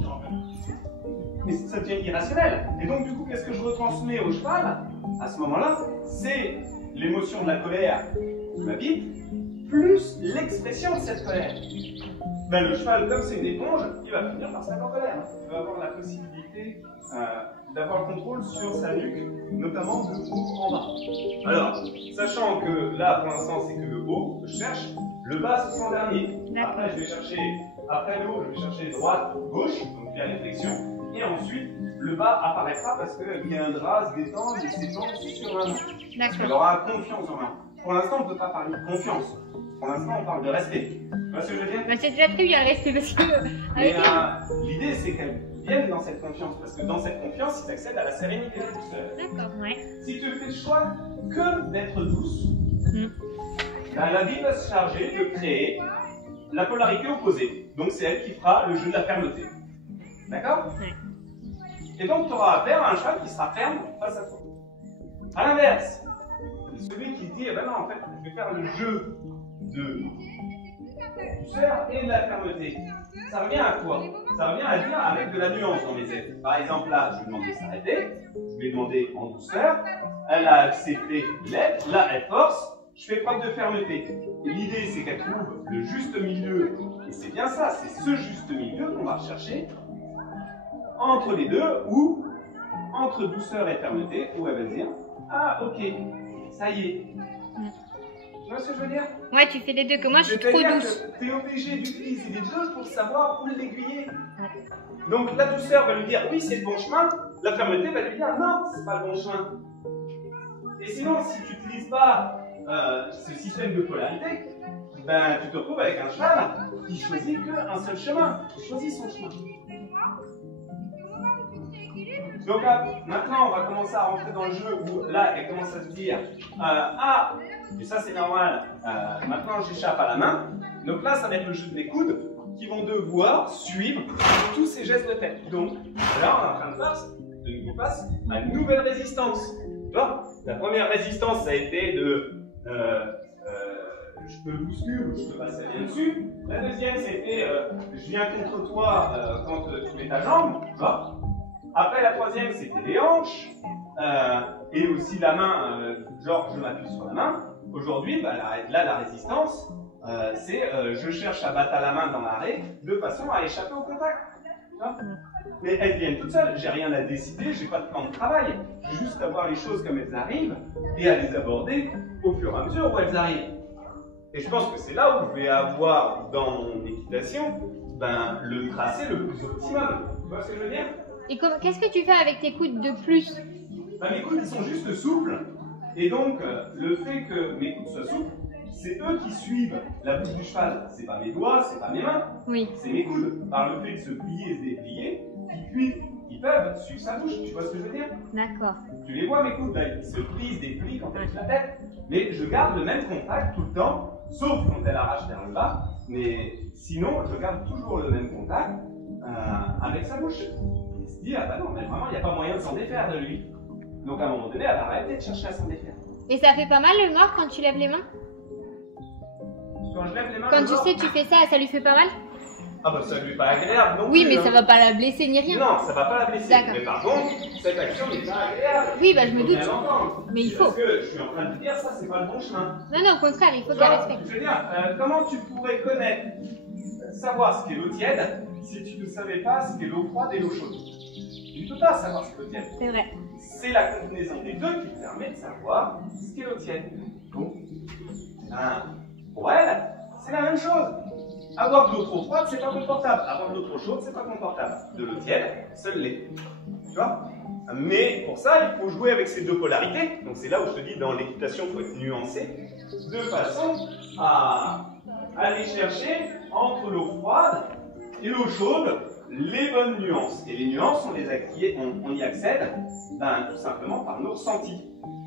Mais ça devient irrationnel. Et donc, du coup, qu'est-ce que je retransmets au cheval à ce moment-là? C'est l'émotion de la colère qui m'habite, plus l'expression de cette colère. Ben, le cheval, comme c'est une éponge, il va finir par se mettre en colère. Il va avoir la possibilité d'avoir le contrôle sur sa nuque, notamment de haut en bas. Alors, sachant que là, pour l'instant, c'est que le haut, je cherche, le bas, ce sera en dernier. Après, je vais chercher, après le haut, je vais chercher droite, gauche, donc bien les flexions. Et ensuite, le bas apparaîtra parce qu'il y a un drap se détend, il s'étend sur un an. Elle aura confiance en main. Pour l'instant, on ne peut pas parler de confiance. Pour l'instant, on parle de respect. Tu vois ce que je veux dire? Bah, c'est déjà très bien le respect parce que. Mais l'idée, c'est qu'elle vienne dans cette confiance. Parce que dans cette confiance, il accède à la sérénité. D'accord, ouais. Si tu fais le choix que d'être douce, ben, la vie va se charger de créer la polarité opposée. Donc c'est elle qui fera le jeu de la fermeté. D'accord? Et donc tu auras affaire à un cheval qui sera ferme face à toi. A l'inverse, celui qui dit, eh ben non, en fait, je vais faire le jeu de douceur et de la fermeté. Ça revient à quoi? Ça revient à dire avec de la nuance dans mes aides. Par exemple, là, je lui demande de s'arrêter, je lui ai demandé en douceur, elle a accepté l'aide, là, elle force, je fais preuve de fermeté. Et l'idée, c'est qu'elle trouve le juste milieu, et c'est bien ça, c'est ce juste milieu qu'on va rechercher entre les deux, ou entre douceur et fermeté, où elle va se dire, ah, ok, ça y est. Tu vois ce que je veux dire? Ouais, tu fais les deux, que moi je suis trop douce. Tu es obligé d'utiliser les deux pour savoir où l'aiguiller. Donc la douceur va lui dire oui, c'est le bon chemin, la fermeté va lui dire non, c'est pas le bon chemin. Et sinon, si tu n'utilises pas ce système de polarité, ben, tu te retrouves avec un cheval qui choisit qu'un seul chemin, qui choisit son chemin. Donc maintenant, on va commencer à rentrer dans le jeu où là, elle commence à se dire ah, et ça c'est normal, maintenant j'échappe à la main. Donc là, ça va être le jeu de mes coudes qui vont devoir suivre tous ces gestes de tête. Donc là, on est en train de faire de nouveau passe à une nouvelle résistance. Tu vois, la première résistance, ça a été de je te bouscule ou je te passe bien dessus. La deuxième, c'était je viens contre toi quand tu mets ta jambe. Tu vois. Après, la troisième, c'était les hanches, et aussi la main, genre je m'appuie sur la main. Aujourd'hui, bah, là, la résistance, c'est je cherche à battre à la main dans l'arrêt de façon à échapper au contact. Mais elles viennent toutes seules, j'ai rien à décider, j'ai pas de plan de travail. J'ai juste à voir les choses comme elles arrivent et à les aborder au fur et à mesure où elles arrivent. Et je pense que c'est là où je vais avoir dans mon équitation ben, le tracé le plus optimum. Tu vois ce que je veux dire? Et qu'est-ce que tu fais avec tes coudes de plus? Ben, mes coudes ils sont juste souples. Et donc, le fait que mes coudes soient souples, c'est eux qui suivent la bouche du cheval. C'est pas mes doigts, c'est pas mes mains. Oui. C'est mes coudes. Par le fait de se plier et se déplier, ils peuvent suivre sa bouche. Tu vois ce que je veux dire? D'accord. Tu les vois mes coudes, là, ils se plient, se déplient quand elle lève la tête. Mais je garde le même contact tout le temps, sauf quand elle arrache vers le bas. Mais sinon, je garde toujours le même contact avec sa bouche. Il se dit, ah bah non, mais vraiment, il n'y a pas moyen de s'en défaire de lui. Donc à un moment donné, elle va arrêter de chercher à s'en défaire. Et ça fait pas mal le mort quand tu lèves les mains? Quand je lève les mains, quand tu sais, tu fais ça lui fait pas mal? Ah bah ça lui est pas agréable non oui, plus. Mais ça va pas la blesser ni rien. Non, ça va pas la blesser. D'accord. Mais par contre, cette action n'est pas agréable. Oui, bah je me doute. Mais il faut. Parce que je suis en train de te dire, ça c'est pas le bon chemin. Non, non, au contraire, il faut qu'elle respecte. Je veux dire, comment tu pourrais connaître, savoir ce qu'est l'eau tiède si tu ne savais pas ce qu'est l'eau froide et l'eau chaude? Tu ne peux pas savoir ce qu'est l'eau tiède. C'est vrai. C'est la combinaison des deux qui te permet de savoir ce qu'est l'eau tiède. Donc, pour elle, c'est la même chose. Avoir de l'eau trop froide, c'est pas confortable. Avoir de l'eau trop chaude, c'est pas confortable. De l'eau tiède, seul l'est. Tu vois? Mais pour ça, il faut jouer avec ces deux polarités. Donc c'est là où je te dis, dans l'équitation, il faut être nuancé, de façon à aller chercher entre l'eau froide et l'eau chaude les bonnes nuances. Et les nuances, on y accède tout simplement par nos ressentis.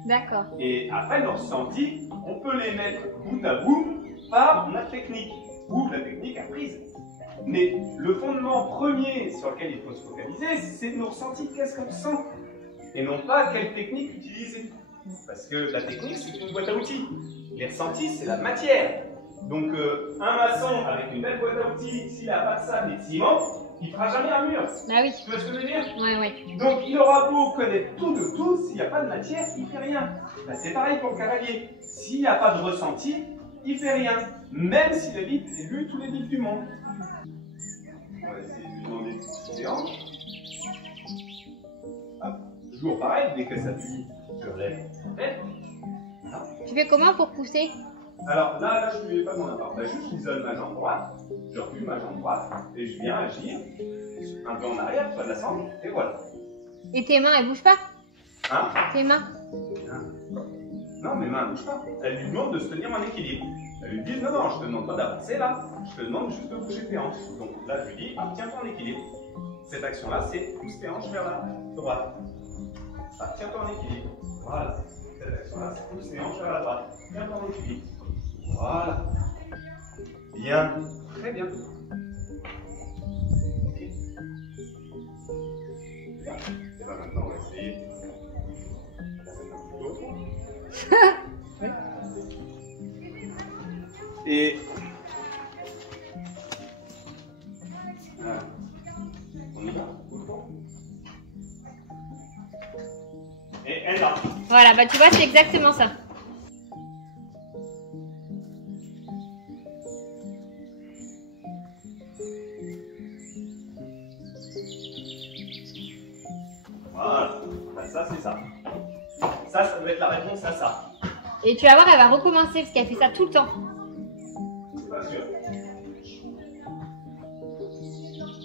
D'accord. Et après nos ressentis, on peut les mettre bout à bout par notre technique ou la technique apprise. Mais le fondement premier sur lequel il faut se focaliser, c'est nos ressentis, qu'est-ce qu'on sent, et non pas quelle technique utiliser. Parce que la technique, c'est une boîte à outils. Les ressentis, c'est la matière. Donc un maçon avec une belle boîte à outils, s'il n'a pas de sable et de ciment, il ne fera jamais un mur. Ah oui. Tu vois ce que je veux dire? Oui. Donc il aura beau connaître tout de tout, s'il n'y a pas de matière, il ne fait rien. Ben, c'est pareil pour le cavalier. S'il n'y a pas de ressenti, il ne fait rien. Même s'il a lu tous les livres du monde. On va essayer de lui demander une petite séance. Toujours pareil, dès que ça plie, je relève la tête. Voilà. Tu fais comment pour pousser? Alors là, je ne lui mets pas mon appart. Là, juste j'isole ma jambe droite, je recule ma jambe droite et je viens agir un peu en arrière, pas de la sangle, et voilà. Et tes mains, elles bougent pas? Hein? Tes mains? Non, mes mains ne bougent pas. Elle lui demande de se tenir en équilibre. Elle lui dit, non, non, je te demande pas d'avancer là, je te demande juste de bouger tes hanches. Donc là, je lui dis, tiens-toi en équilibre. Cette action-là, c'est pousse tes hanches vers la droite. Tiens-toi en équilibre. Voilà. Cette action-là, c'est pousse tes hanches vers la droite. Tiens-toi en équilibre. Voilà. Bien. Très bien. Et là, maintenant, on va essayer. Et on y va. Et elle là. Voilà, bah tu vois, c'est exactement ça. Voilà. Ça, c'est ça. Ça doit être la réponse à ça. Et tu vas voir, elle va recommencer parce qu'elle fait ça tout le temps. C'est pas sûr.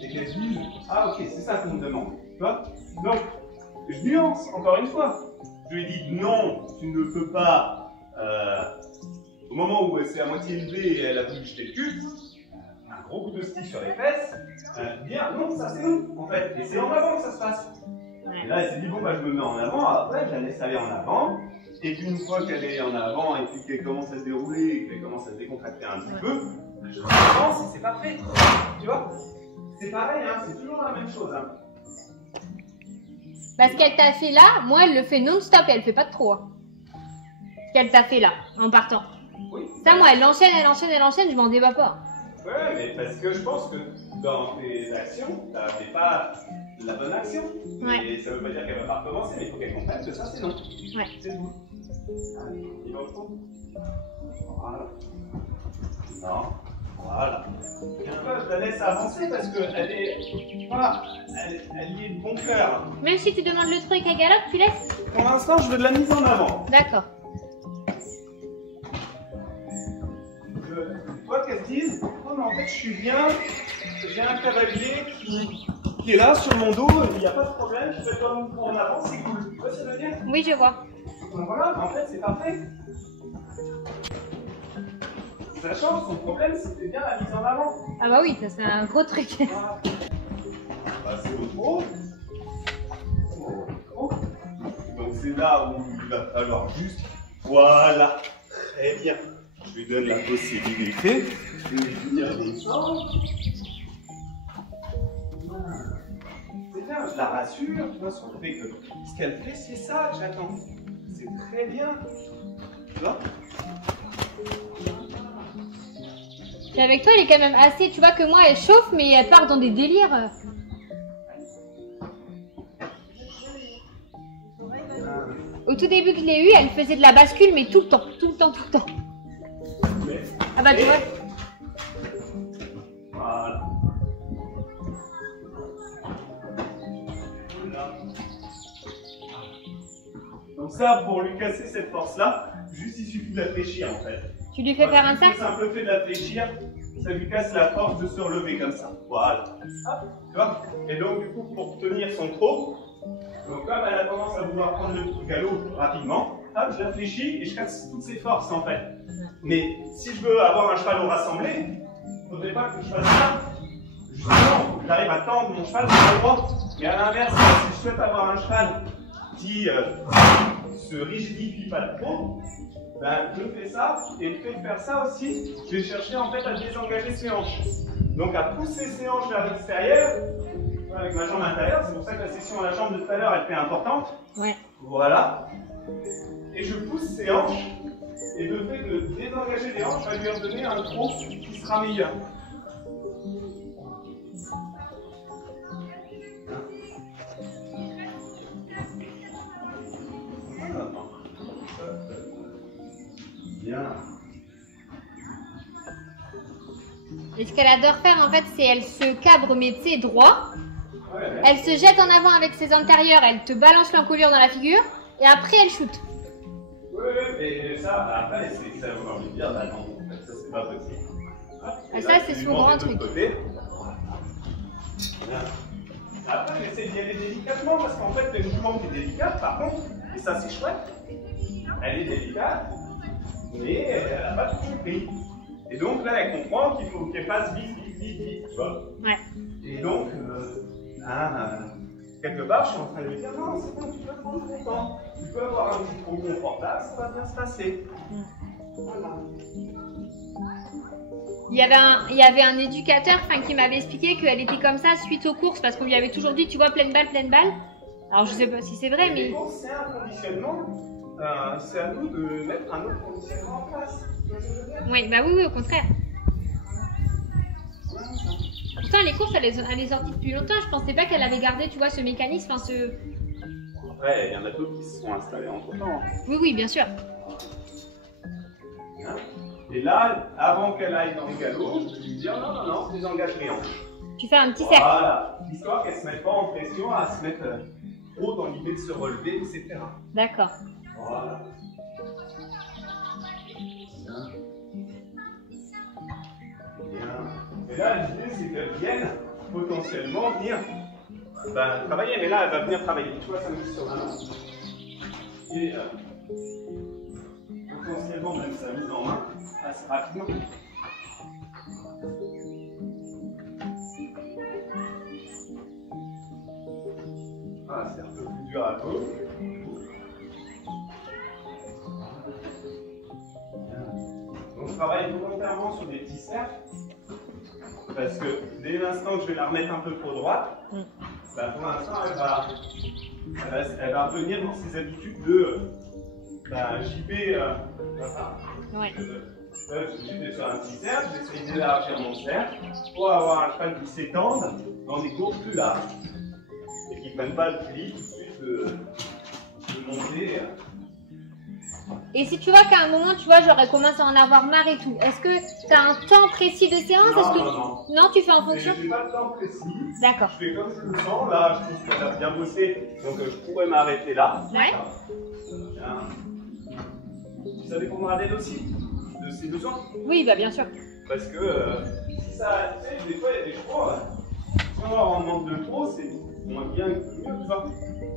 Et qu'elle dise, ah ok, c'est ça qu'on me demande. Tu vois? Donc, je nuance encore une fois. Je lui ai dit non, tu ne peux pas. Au moment où elle s'est à moitié levée et elle a voulu jeter le cul, un gros coup de stick sur les fesses, dire non, ça c'est non, en fait. Et c'est en avant que ça se passe. Ouais. Et là, elle s'est dit bon, bah, je me mets en avant, après, je la laisse aller en avant. Et puis, une fois qu'elle est en avant et puis qu'elle commence à se dérouler et qu'elle commence à se décontracter un petit peu, je recommence et c'est parfait. Tu vois? C'est pareil, hein, c'est toujours la même chose. Hein. Parce qu'elle t'a fait là, moi elle le fait non-stop et elle fait pas de trop. Hein. Ce qu'elle t'a fait là, en partant. Oui. Ça, moi, elle enchaîne, je m'en débat pas. Ouais, mais parce que je pense que dans tes actions, tu n'avais pas la bonne action. Ouais. Et ça veut pas dire qu'elle va pas recommencer, mais il faut qu'elle comprenne que ça c'est non. Ouais. C'est tout. Allez, il va au fond. Voilà. Non. Voilà. Et là, je la laisse avancer parce qu'elle est. Voilà. Elle y est de bon cœur. Même si tu demandes le truc à galope, tu laisses? Pour l'instant, je veux de la mise en avant. D'accord. Je vois qu'elle se dise, oh mais en fait je suis bien, j'ai un cavalier qui est là sur mon dos, il n'y a pas de problème, je fais comme pour en avant, c'est cool. Tu vois ce que je veux dire? Oui, je vois. Donc voilà, en fait c'est parfait. Sachant, son problème c'était bien la mise en avant. Ah bah oui, ça c'est un gros truc. Voilà. Bah, c'est au trop. Donc c'est là où il va falloir juste, voilà, très bien. Je lui donne la possibilité de venir descendre. C'est bien, je la rassure, de toute façon, je fais que ce qu'elle fait, c'est ça que j'attends. C'est très bien. Tu vois? Puis avec toi, elle est quand même assez, tu vois que moi, elle chauffe, mais elle part dans des délires. Au tout début que je l'ai eue, elle faisait de la bascule, mais tout le temps, tout le temps, tout le temps. Ah bah tu vois. Voilà. Donc ça, pour lui casser cette force-là, juste il suffit de la fléchir en fait. Tu lui fais faire un sac? C'est un peu fait de la fléchir, ça lui casse la force de se relever comme ça. Voilà. Hop, tu vois? Et donc du coup, pour tenir son trot, donc là, elle a tendance à vouloir prendre le galop rapidement. Hop, je la fléchis et je casse toutes ses forces en fait. Mais si je veux avoir un cheval au rassemblé, il ne faudrait pas que je fasse ça. Justement, j'arrive à tendre mon cheval vers le droit. Mais à l'inverse, si je souhaite avoir un cheval qui se rigidifie pas trop, ben, je fais ça, et le fait de faire ça aussi, je vais chercher en fait à désengager ses hanches. Donc à pousser ses hanches vers l'extérieur, avec ma jambe intérieure, c'est pour ça que la section à la jambe de tout à l'heure, elle fait importante. Ouais. Voilà. Et je pousse ses hanches, et le fait de désengager les hanches va lui redonner un trot qui sera meilleur. Bien. Et ce qu'elle adore faire, en fait, c'est elle se cabre, mais tu sais, droit. Ouais. Elle se jette en avant avec ses antérieurs, elle te balance l'encolure dans la figure, et après elle shoot. Oui, mais ça, après, c'est ça, j'ai envie de dire, bah non, en fait, ça c'est pas possible. Ah, ça, c'est son grand truc. Après, j'essaie d'y aller délicatement parce qu'en fait, le mouvement qui est délicat, par contre, et ça c'est chouette, elle est délicate, mais elle n'a pas tout compris. Et donc là, elle comprend qu'il faut qu'elle fasse vite, tu vois. Ouais. Et donc, quelque part, je suis en train de lui dire non, c'est bon, tu peux prendre ton temps. Tu peux avoir un jus trop confortable, ça va bien se passer. Voilà. Il y avait un éducateur qui m'avait expliqué qu'elle était comme ça suite aux courses parce qu'on lui avait toujours dit, tu vois, pleine balle, pleine balle. Alors je sais pas si c'est vrai, mais... Les courses, c'est un conditionnement. C'est à nous de mettre un autre conditionnement en place. Oui, bah oui, au contraire. Pourtant, les courses, elle est sortie depuis longtemps. Je pensais pas qu'elle avait gardé, tu vois, ce mécanisme, Après, il y en a d'autres qui se sont installés entre-temps. Oui, oui, bien sûr. Et là, avant qu'elle aille dans le galop, je vais lui dire non, non, non, désengage les hanches. Tu fais un petit cercle. Voilà, histoire qu'elle ne se mette pas en pression à se mettre trop dans l'idée de se relever, etc. D'accord. Voilà. Bien. Et là, l'idée, c'est qu'elle vienne potentiellement venir travailler. Mais là, elle va venir travailler. Tu vois, ça me dit sur la main. Et potentiellement, même sa mise en main assez rapidement. Ah, c'est un peu plus dur à gauche. On travaille volontairement sur des petits cercles parce que dès l'instant que je vais la remettre un peu trop droite, pour l'instant elle va revenir dans ses habitudes de JB. Ouais. J'étais sur un petit cercle, j'essaye d'élargir mon cercle pour avoir un cheval qui s'étende dans des courses plus larges et qui ne prennent pas le pli tout de suite de monter. Et si tu vois qu'à un moment, tu vois, j'aurais commencé à en avoir marre et tout, est-ce que tu as un temps précis de séance? Non, tu fais en fonction? Je n'ai pas de temps précis. D'accord. Je fais comme je le sens. Là, je trouve qu'elle a bien bossé, donc je pourrais m'arrêter là. Ouais. Ça dépendra d'elle aussi, de ses besoins. Oui, bah bien sûr. Parce que si ça, tu sais, des fois, il y a des chevaux, si on en manque de trop, c'est moins bien que mieux, tu vois.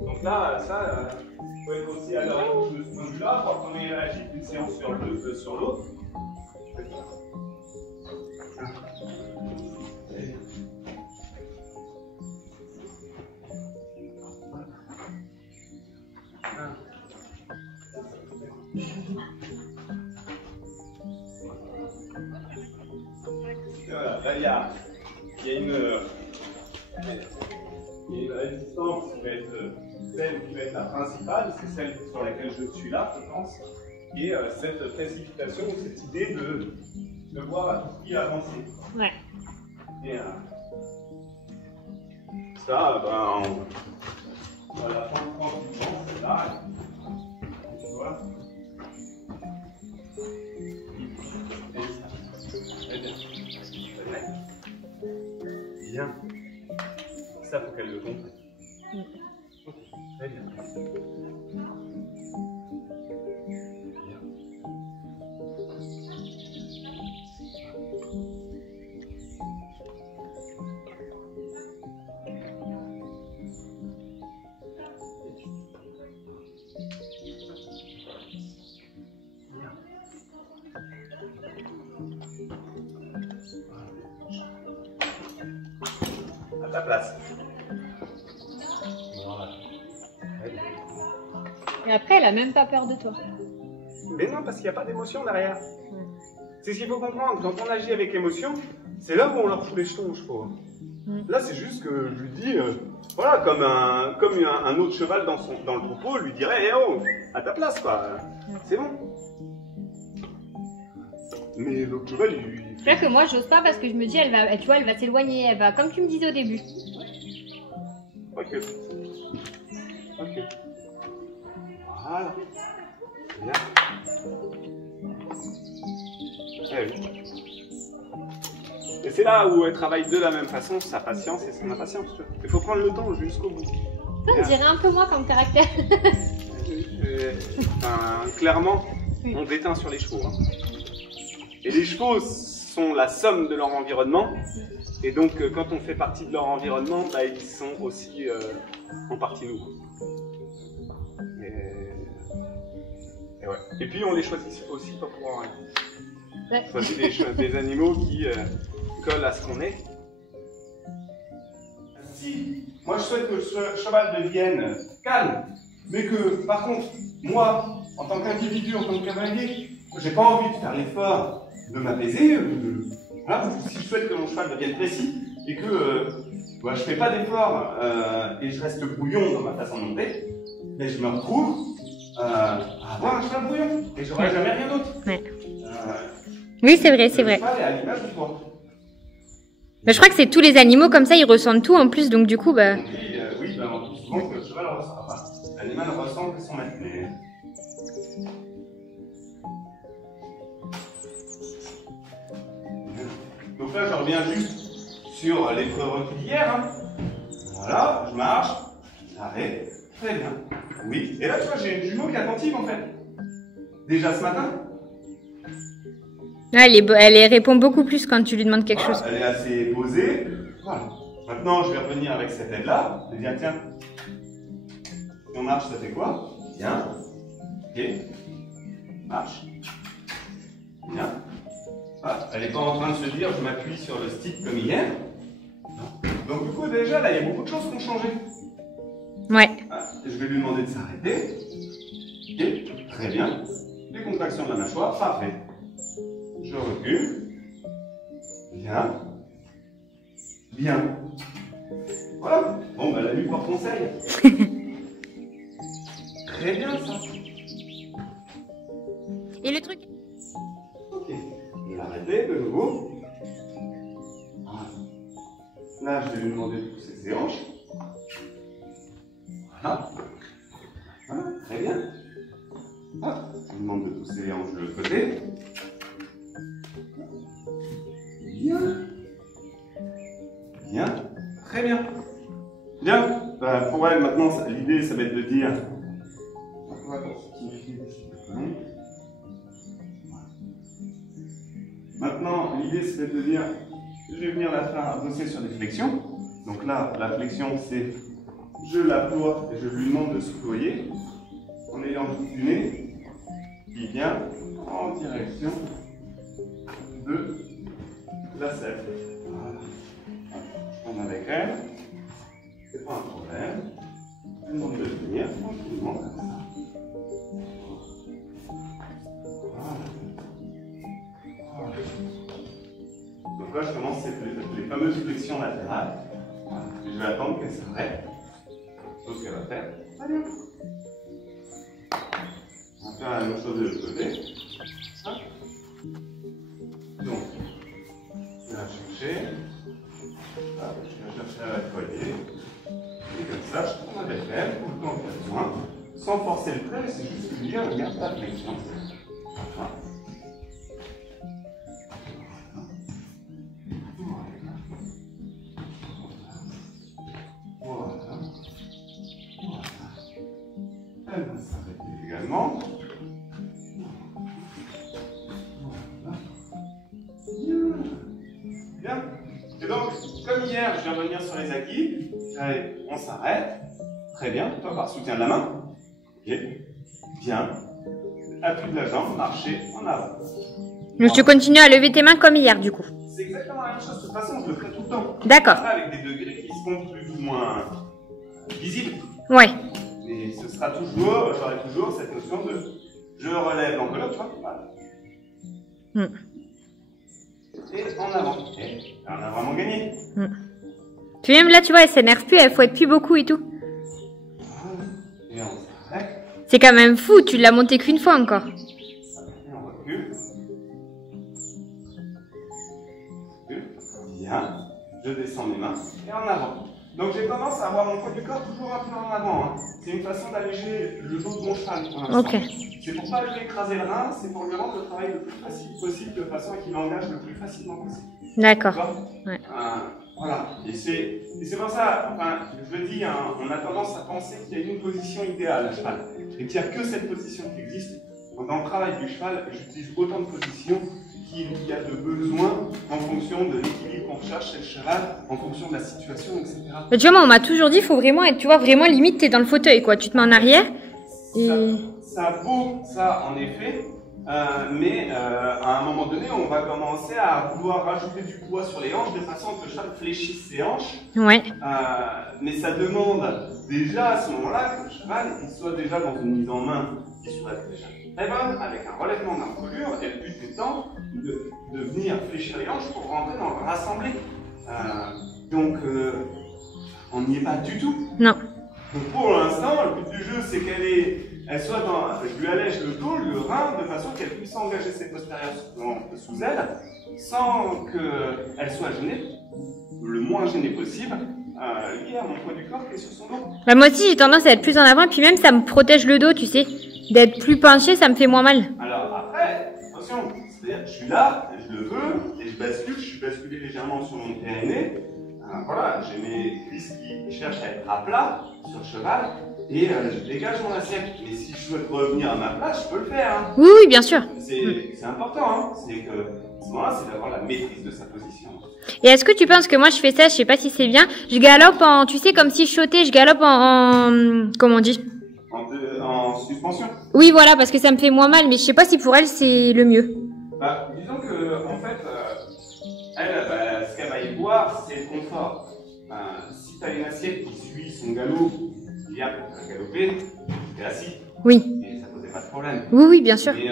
Donc là, ça, il faut être aussi à l'heure de ce point de vue-là, quand on réagit d'une séance sur l'autre. Là, il y a une résistance qui va être celle qui va être la principale, c'est celle sur laquelle je suis là, je pense, et cette précipitation, cette idée de voir à tout prix avancer. Ouais. Et ça, on va la prendre tranquillement, celle-là. Tu vois. Bien. Ça, faut qu'elle le comprenne. Très bien. Bien. À ta place. Voilà. Et après, elle a même pas peur de toi. Mais non, parce qu'il n'y a pas d'émotion derrière. C'est ce qu'il faut comprendre. Quand on agit avec émotion, c'est là où on leur fout les jetons aux chevaux. Là, c'est juste que je lui dis, voilà, comme un autre cheval dans le troupeau lui dirait, eh oh, à ta place, quoi. C'est bon. Mais l'autre cheval, il... C'est vrai que moi, j'ose pas parce que je me dis, tu vois, elle va s'éloigner, elle va, comme tu me disais au début. Ok. Ok. Voilà. Bien. Eh oui. Et c'est là où elle travaille de la même façon, sa patience et son impatience. Il faut prendre le temps jusqu'au bout. Ça me dirait un peu moi comme caractère. Clairement, on déteint sur les chevaux. Hein. Et les chevaux sont la somme de leur environnement. Et donc, quand on fait partie de leur environnement, ils sont aussi en partie nous. Et ouais. Et puis, on les choisit aussi pas pour rien. Ouais. On choisit des animaux qui collent à ce qu'on est. Si moi je souhaite que le cheval devienne calme, mais que par contre, moi, en tant qu'individu, en tant que cavalier, j'ai pas envie de faire l'effort m'apaiser. Voilà, si je souhaite que mon cheval devienne précis et que je ne fais pas d'effort et je reste brouillon dans ma façon de monter, mais je me retrouve à avoir un cheval brouillon et je n'aurai jamais rien d'autre. Ouais. Oui, c'est vrai, c'est vrai. Le cheval est à l'image du poids. Mais je crois que c'est tous les animaux comme ça, ils ressentent tout en plus, donc du coup, bah. On dit, oui, on dit souvent que le cheval ressent. Enfin, l'animal ressent que son maître. Mais... Donc là, je reviens juste sur les prérequis d'hier. Hein. Voilà, je marche, j'arrête, très bien. Oui, et là, tu vois, j'ai une jumeau qui est attentive en fait. Déjà ce matin. Elle répond beaucoup plus quand tu lui demandes quelque chose. Elle est assez posée. Voilà. Maintenant, je vais revenir avec cette aide-là. Je vais dire, tiens, si on marche, ça fait quoi? Tiens. Ok. Marche. Bien. Ah, elle n'est pas en train de se dire, je m'appuie sur le stick comme hier. Non. Donc, du coup, déjà, là, il y a beaucoup de choses qui ont changé. Ouais. Ah, je vais lui demander de s'arrêter. Ok. Très bien. Les contractions de la mâchoire, parfait. Je recule. Bien. Bien. Voilà. Bon, bah, la lutte par conseil. Très bien, ça. Et le truc? Ok. Je vais l'arrêter de nouveau. Voilà. Là, je vais lui demander de pousser ses hanches. Voilà. Voilà. Très bien. Ah, je lui demande de pousser les hanches de l'autre côté. Bien. Bien. Très bien. Bien. Pour elle, maintenant, l'idée, ça va être de dire... Maintenant, l'idée, ça va être de dire... Je vais venir la faire bosser sur des flexions. Donc là, la flexion, c'est... Je la ploie et je lui demande de se ployer en ayant le bout du nez qui vient en direction de la selle. Voilà. Je prends avec elle, c'est pas un problème. Je demande de venir tranquillement comme ça. Voilà. Voilà. Donc là, je commence les fameuses flexions latérales. Voilà. Et je vais attendre qu'elle s'arrête. Chose qu'elle va faire. Très bien. On va faire la même chose de l'autre côté. Hop. Donc, je vais la chercher. Hop, je vais chercher à la collier. Et comme ça, je prends avec elle tout le temps qu'il y a besoin. Sans forcer le trait, c'est juste lui dire regarde ta flexion. Voilà. Elle va s'arrêter également. Voilà. Bien. Et donc, comme hier, je vais revenir sur les acquis. Allez, on s'arrête. Très bien. Toi, par soutien de la main. Ok. Bien. Appui de la jambe, marcher en avant. Donc tu continues à lever tes mains comme hier, du coup. C'est exactement la même chose. De toute façon, je le ferai tout le temps. D'accord. Après, avec des degrés qui seront plus ou moins visibles. Ouais. Et ce sera toujours, j'aurai toujours cette notion de je relève l'enveloppe, tu vois. Voilà. Et en avant. Et on a vraiment gagné. Puis même là, tu vois, elle s'énerve plus, elle fouette plus beaucoup et tout. Voilà. Et on s'arrête. C'est quand même fou, tu l'as monté qu'une fois encore. Et on recule. Bien. Je descends mes mains. Et en avant. Donc j'ai tendance à avoir mon poids du corps toujours un peu en avant. Hein. C'est une façon d'alléger le dos de mon cheval pour l'instant. Ok. C'est pour pas lui écraser le rein, c'est pour lui rendre le travail le plus facile possible, de façon à qu'il engage le plus facilement possible. D'accord. Ouais. Voilà. Et c'est pour ça, enfin, je le dis, hein, on a tendance à penser qu'il y a une position idéale à cheval. Et qu'il n'y a que cette position qui existe. Donc, dans le travail du cheval, j'utilise autant de positions qu'il y a de besoin en fonction de l'équilibre qu'on recherche chez le cheval, en fonction de la situation, etc. Mais tu vois, moi, on m'a toujours dit, il faut vraiment être, tu vois, vraiment limite, t'es dans le fauteuil, quoi. Tu te mets en arrière. Et... Ça vaut ça, en effet. Mais à un moment donné, on va commencer à vouloir rajouter du poids sur les hanches de façon à ce que le cheval fléchisse ses hanches. Ouais. Mais ça demande déjà à ce moment-là que le cheval il soit déjà dans une mise en main qui soit déjà très bonne, avec un relèvement d'encolure, et le but étant de venir fléchir les hanches pour rentrer dans le rassemblé. Donc, on n'y est pas du tout. Non. Donc pour l'instant, le but du jeu, c'est qu'elle soit dans. Je lui allège le dos, le rein, de façon qu'elle puisse engager ses postérieurs sous elle, sans qu'elle soit gênée, le moins gênée possible, liée à mon poids du corps qui est sur son dos. Bah, moi aussi, j'ai tendance à être plus en avant, et puis même, ça me protège le dos, tu sais. D'être plus penché, ça me fait moins mal. Alors après, attention, c'est-à-dire je suis là, je le veux, et je bascule, je suis basculé légèrement sur mon périnée. Voilà, j'ai mes cuisses qui cherchent à être à plat sur le cheval, et je dégage mon assiette. Mais si je souhaite revenir à ma place, je peux le faire. Hein. Oui, oui, bien sûr. C'est important, hein. C'est que à ce moment-là, c'est d'avoir la maîtrise de sa position. Et est-ce que tu penses que moi je fais ça, je sais pas si c'est bien, je galope en, tu sais, comme si je sautais, je galope comment on dit? En suspension. Oui, voilà, parce que ça me fait moins mal, mais je sais pas si pour elle c'est le mieux. Bah, disons que, en fait, elle, ce qu'elle va y voir, c'est le confort. Si tu as une assiette qui suit son galop, il y a pour galoper, tu es assis. Oui. Et ça posait pas de problème. Oui, oui, bien sûr. Mais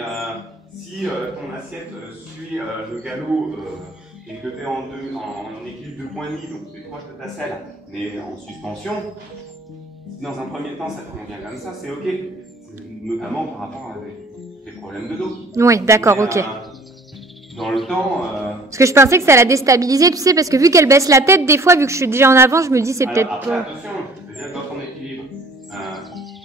si ton assiette suit le galop et que tu es en équilibre de poignée, donc tu es proche de ta selle, mais en suspension, si dans un premier temps ça te convient comme ça, c'est ok. Notamment par rapport à des problèmes de dos. Oui, d'accord, ok. Dans le temps. Parce que je pensais que ça la déstabilisait, tu sais, parce que vu qu'elle baisse la tête, des fois, vu que je suis déjà en avant, je me dis c'est peut-être pas. Attention, c'est-à-dire dans ton équilibre,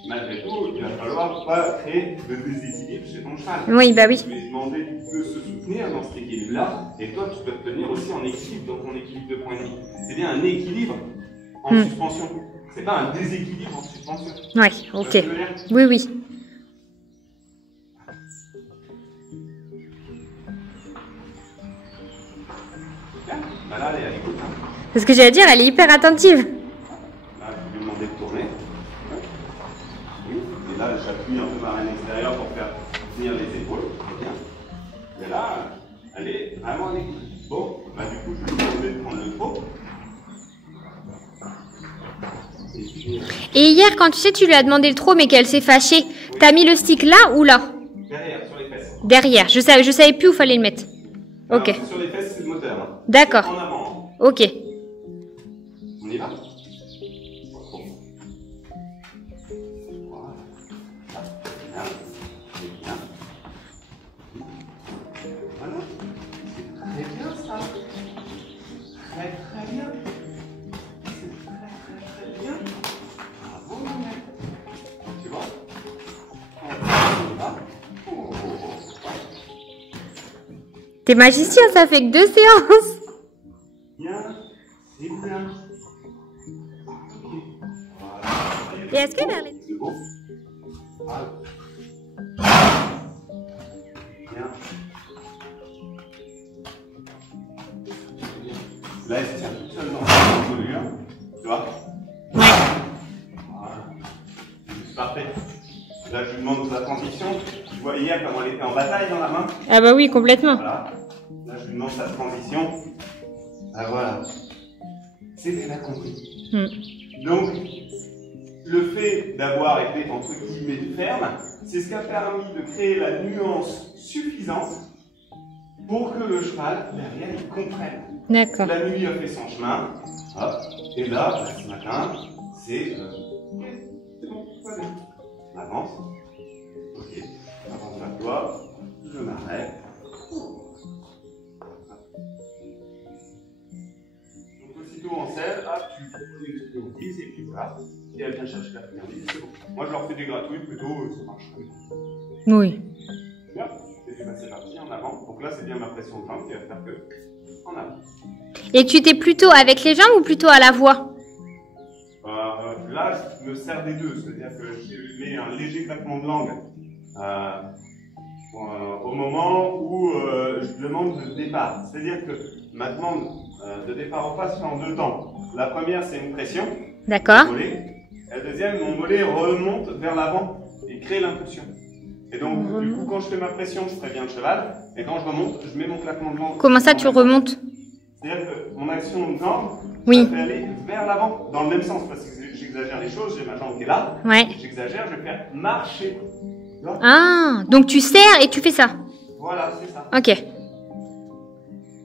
malgré tout, il va falloir pas créer de déséquilibre chez ton cheval. Oui, bah oui. Je vais demander de se soutenir dans cet équilibre-là, et toi, tu peux te tenir aussi en équilibre dans ton équilibre de poignée. C'est bien un équilibre en suspension. C'est pas un déséquilibre en suspension. Ouais, ok. Oui, oui. Bah là, elle est à l'écoute. Hein. C'est ce que j'allais dire, elle est hyper attentive. Là, je vais lui demander de tourner. Oui. Et là, j'appuie un peu ma reine extérieure pour faire tenir les épaules. Bien. Et là, elle est vraiment à l'écoute. Bon, bah du coup, je vais lui demander de prendre le trot. Et hier, quand tu sais, tu lui as demandé le trot, mais qu'elle s'est fâchée, t'as mis le stick là ou là? Derrière, sur les fesses. Derrière. Je savais plus où fallait le mettre. Ok. Alors, sur les fesses, c'est le moteur. Hein. D'accord. En avant. Hein. Ok. On y va. Voilà. C'est bien. Voilà. C'est très bien ça. Très très bien. C'est très bien. Bravo, Monique. Tu vois? On va. T'es magicien, ça fait que 2 séances. Bien, c'est bien. Voilà. Et est-ce que vers les... C'est beau. Voilà. Bien. Là, elle se tient toute seule dans la encolure. Tu vois? Ouais. Voilà. C'est parfait. Là, je lui demande sa transition. Tu vois hier comment elle était en bataille dans la main? Ah bah oui, complètement. Voilà. Là, je lui demande sa transition. Ah voilà. C'est bien compris. Donc, le fait d'avoir été entre guillemets ferme, c'est ce qui a permis de créer la nuance suffisante pour que le cheval, derrière, il comprenne. D'accord. La nuit a fait son chemin. Hop. Et là, ce matin, c'est... ok, c'est bon, tout va bien. On avance. Ok. Avance vers toi. Je m'arrête. Donc aussitôt en selle, hop, tu friandises et puis voilà. Si elle vient chercher la friandise, c'est bon. Moi je leur fais des gratouilles plutôt, ça marche comme ça. Oui. Bien. Et puis bah, c'est parti, en avant. Donc là c'est bien ma pression de frein qui va faire que en avant. Et tu t'es plutôt avec les jambes ou plutôt à la voix? Là, je me sers des deux, c'est-à-dire que je mets un léger claquement de langue au moment où je demande le départ. C'est-à-dire que ma demande de départ en face se fait en 2 temps. La première, c'est une pression. D'accord. Et la deuxième, mon mollet remonte vers l'avant et crée l'impulsion. Et donc, du coup, quand je fais ma pression, je préviens le cheval. Et quand je remonte, je mets mon claquement de langue. Comment ça, tu remontes? C'est-à-dire que mon action de jambe, Oui. ça fait aller vers l'avant, dans le même sens, parce que j'exagère les choses, j'ai ma jambe qui est là. Ouais. J'exagère, je vais faire marcher vois. Ah, donc tu serres et tu fais ça. Voilà, c'est ça. Ok.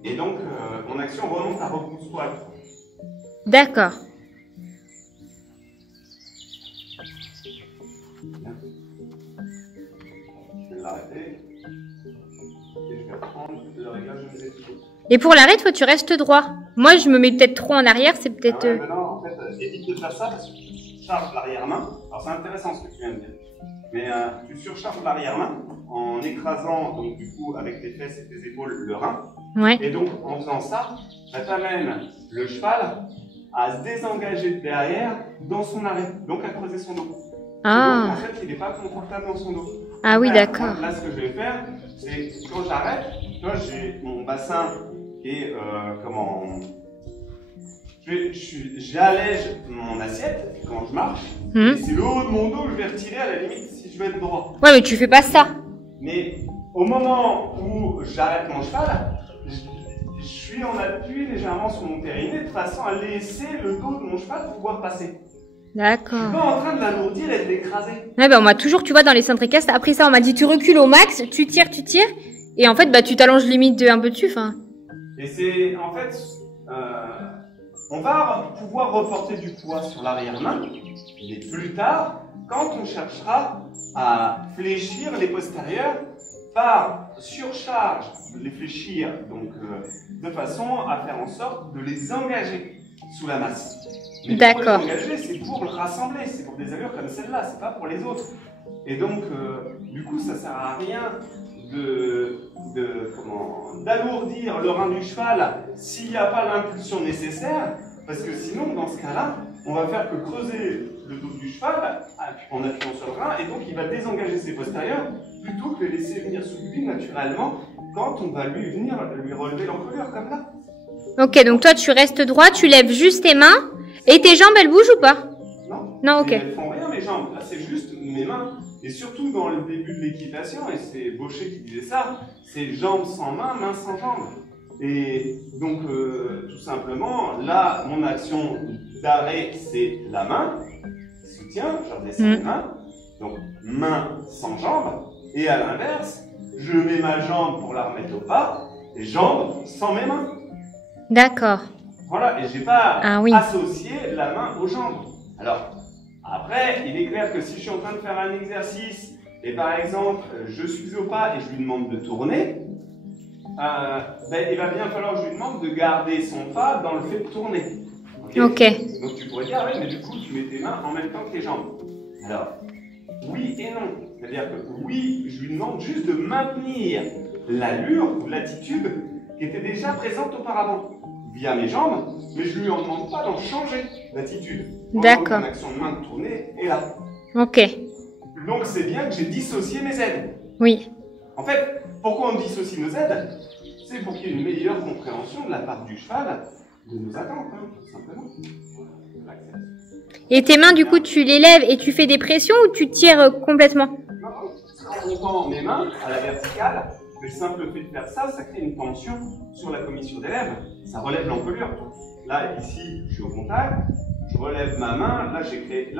Et donc, mon action remonte à repousse-poil. D'accord. Je vais l'arrêter. Et je vais prendre le réglage de mes épaules. Et pour l'arrêt, toi, tu restes droit. Moi, je me mets peut-être trop en arrière, c'est peut-être... Ah ouais, mais non, en fait, évite de faire ça parce que tu charges l'arrière-main. Alors, c'est intéressant ce que tu viens de dire. Mais tu surcharges l'arrière-main en écrasant, donc du coup, avec tes fesses et tes épaules, le rein. Ouais. Et donc, en faisant ça, ça t'amène le cheval à se désengager de derrière dans son arrêt, donc à creuser son dos. Et donc, Ah, en fait, il n'est pas confortable dans son dos. ah oui, Là, d'accord. Là, ce que je vais faire, c'est quand j'arrête, tu vois, j'ai mon bassin qui est comment. J'allège mon assiette quand je marche, Hmm. et c'est le haut de mon dos que je vais retirer à la limite si je veux être droit. Ouais, mais tu fais pas ça. Mais au moment où j'arrête mon cheval, je suis en appui légèrement sur mon périnée de façon à laisser le dos de mon cheval pouvoir passer. Je D'accord. suis pas en train de l'alourdir et de l'écraser. Ouais, bah, on m'a toujours, tu vois, dans les centricastes, après ça, on m'a dit, tu recules au max, tu tires, et en fait, bah, tu t'allonges limite un peu dessus, enfin. Et c'est en fait, on va pouvoir reporter du poids sur l'arrière-main, mais plus tard, quand on cherchera à fléchir les postérieurs par surcharge, les fléchir donc de façon à faire en sorte de les engager sous la masse. Mais pour D'accord. les engager, c'est pour le rassembler, c'est pour des allures comme celle-là, c'est pas pour les autres. Et donc, du coup, ça sert à rien d'alourdir le rein du cheval s'il n'y a pas l'impulsion nécessaire, parce que sinon, dans ce cas-là, on va faire que creuser le dos du cheval en appuyant sur le rein, et donc il va désengager ses postérieurs plutôt que les laisser venir sous lui naturellement quand on va lui relever l'encolure comme là. Ok, donc toi, tu restes droit, tu lèves juste tes mains, et tes jambes, elles bougent ou pas? Non, Non, ok. Et elles font rien mes jambes, là c'est juste mes mains. Et surtout dans le début de l'équitation, et c'est Baucher qui disait ça, c'est jambes sans mains, mains sans jambes. Et donc tout simplement, là mon action d'arrêt c'est la main, soutien, je redescends les mains, donc main sans jambes, et à l'inverse, je mets ma jambe pour la remettre au pas, et jambes sans mes mains. D'accord. Voilà, et j'ai pas Ah oui. associé la main aux jambes. Alors, après, il est clair que si je suis en train de faire un exercice, et par exemple, je suis au pas et je lui demande de tourner, il va bien falloir que je lui demande de garder son pas dans le fait de tourner. Ok. Donc tu pourrais dire, oui, mais du coup, tu mets tes mains en même temps que tes jambes. Alors, oui et non. C'est-à-dire que oui, je lui demande juste de maintenir l'allure ou l'attitude qui était déjà présente auparavant via mes jambes, mais je lui en demande pas d'en changer d'attitude. D'accord. Mon action de main de tourner est là. Ok. Donc c'est bien que j'ai dissocié mes aides. Oui. En fait, pourquoi on dissocie nos aides? C'est pour qu'il y ait une meilleure compréhension de la part du cheval de nos attentes, hein, tout simplement. Et tes mains, du coup, tu les lèves et tu fais des pressions ou tu tires complètement? Non, en montant mes mains à la verticale, le simple fait de faire ça, ça crée une tension sur la commission des lèvres. Ça relève l'encolure. Là, ici, je suis au contact, je relève ma main, là j'ai créé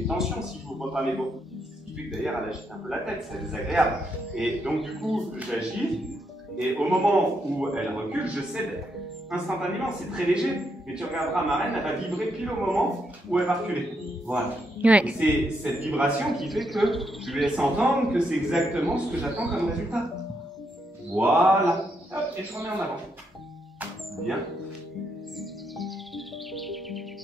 une tension si je n'ouvre pas mes doigts. Ce qui fait que d'ailleurs, elle agite un peu la tête, c'est désagréable. Et donc, du coup, j'agis, et au moment où elle recule, je cède instantanément, c'est très léger, mais tu regarderas ma reine, elle va vibrer pile au moment où elle va reculer. Voilà. Ouais. Et c'est cette vibration qui fait que je lui laisse entendre que c'est exactement ce que j'attends comme résultat. Voilà. Hop, et je remets en avant. Bien.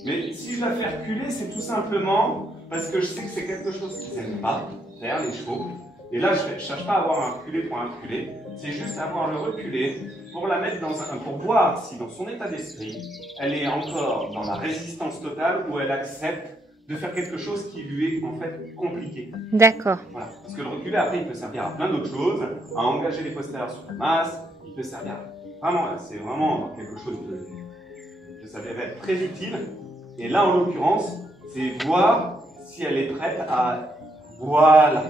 Mais si je la fais reculer, c'est tout simplement parce que je sais que c'est quelque chose qu'ils n'aiment pas faire, les chevaux. Et là, je ne cherche pas à avoir un reculé pour un reculé, c'est juste avoir le reculé pour la mettre pour voir si dans son état d'esprit, elle est encore dans la résistance totale ou elle accepte de faire quelque chose qui lui est en fait compliqué. D'accord. Voilà. Parce que le reculé, après, il peut servir à plein d'autres choses, à engager les postérieurs sur la masse, il peut servir vraiment, c'est vraiment quelque chose de ça va être très utile. Et là, en l'occurrence, c'est voir si elle est prête à, voilà,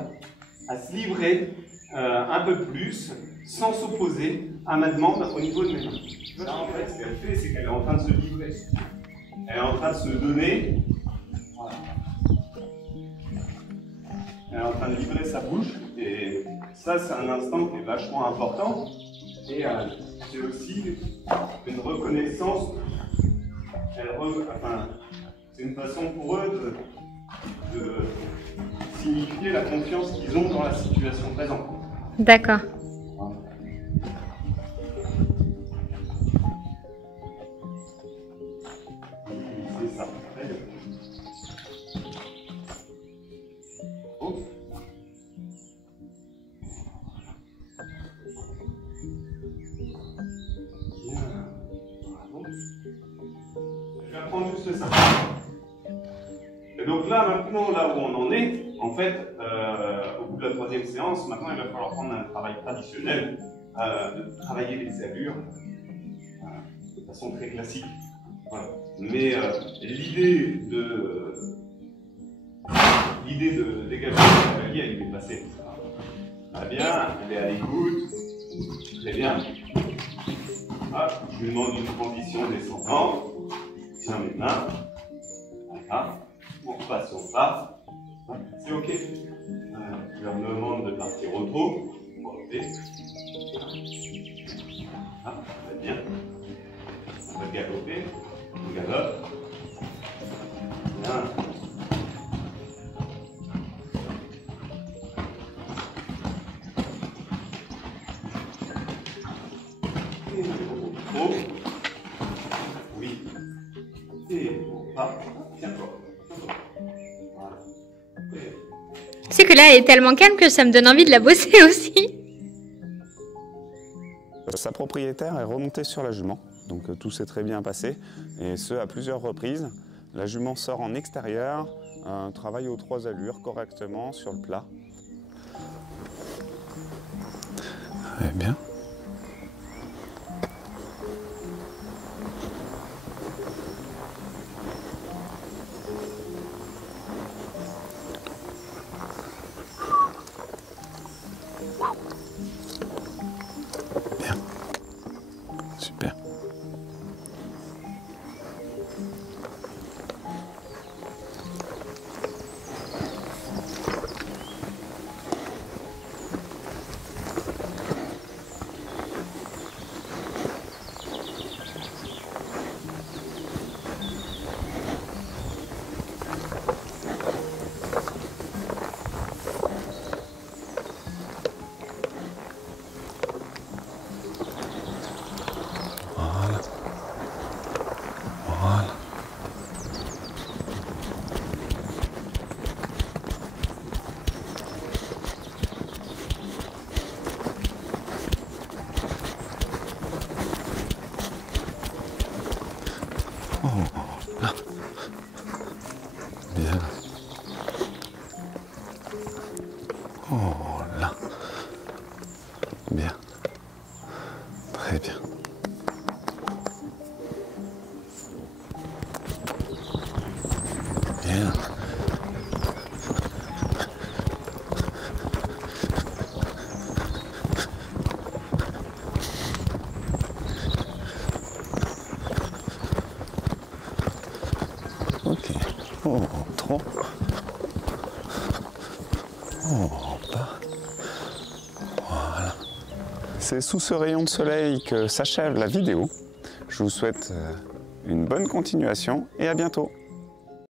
à se livrer un peu plus, sans s'opposer à ma demande au niveau de mes mains. Là, en fait, ce qu'elle fait, c'est qu'elle est en train de se livrer. Elle est en train de se donner. Voilà. Elle est en train de livrer sa bouche Et ça, c'est un instant qui est vachement important. Et c'est aussi une reconnaissance. Enfin, c'est une façon pour eux de signifier la confiance qu'ils ont dans la situation présente. D'accord. C'est ça. Oh. Bien. Bravo. Je vais apprendre juste ça. Et donc là, maintenant, là où on en est, en fait, au bout de la 3e séance, maintenant il va falloir prendre un travail traditionnel, de travailler les allures de façon très classique. Voilà. Mais l'idée de dégager le cavalier, elle est passée. Très bien, elle est à l'écoute. Très bien. Ah, je lui demande une transition descendante. Tiens mes mains. Voilà. On repasse au pas. C'est ok. Je leur demande de partir au trot. Ah, très bien. On va galoper. On galope. Bien. Et au trot. Oui. Et au pas. Tiens-toi. Voilà. Et Tu sais que là, elle est tellement calme que ça me donne envie de la bosser aussi. Sa propriétaire est remontée sur la jument, donc tout s'est très bien passé, et ce à plusieurs reprises. La jument sort en extérieur, travaille aux 3 allures correctement sur le plat. Eh bien. Bien. Super. Là. Bien. Oh là. Bien. Très bien. Bien. Ok. Oh, trop. Oh, pas. Voilà. C'est sous ce rayon de soleil que s'achève la vidéo. Je vous souhaite une bonne continuation et à bientôt.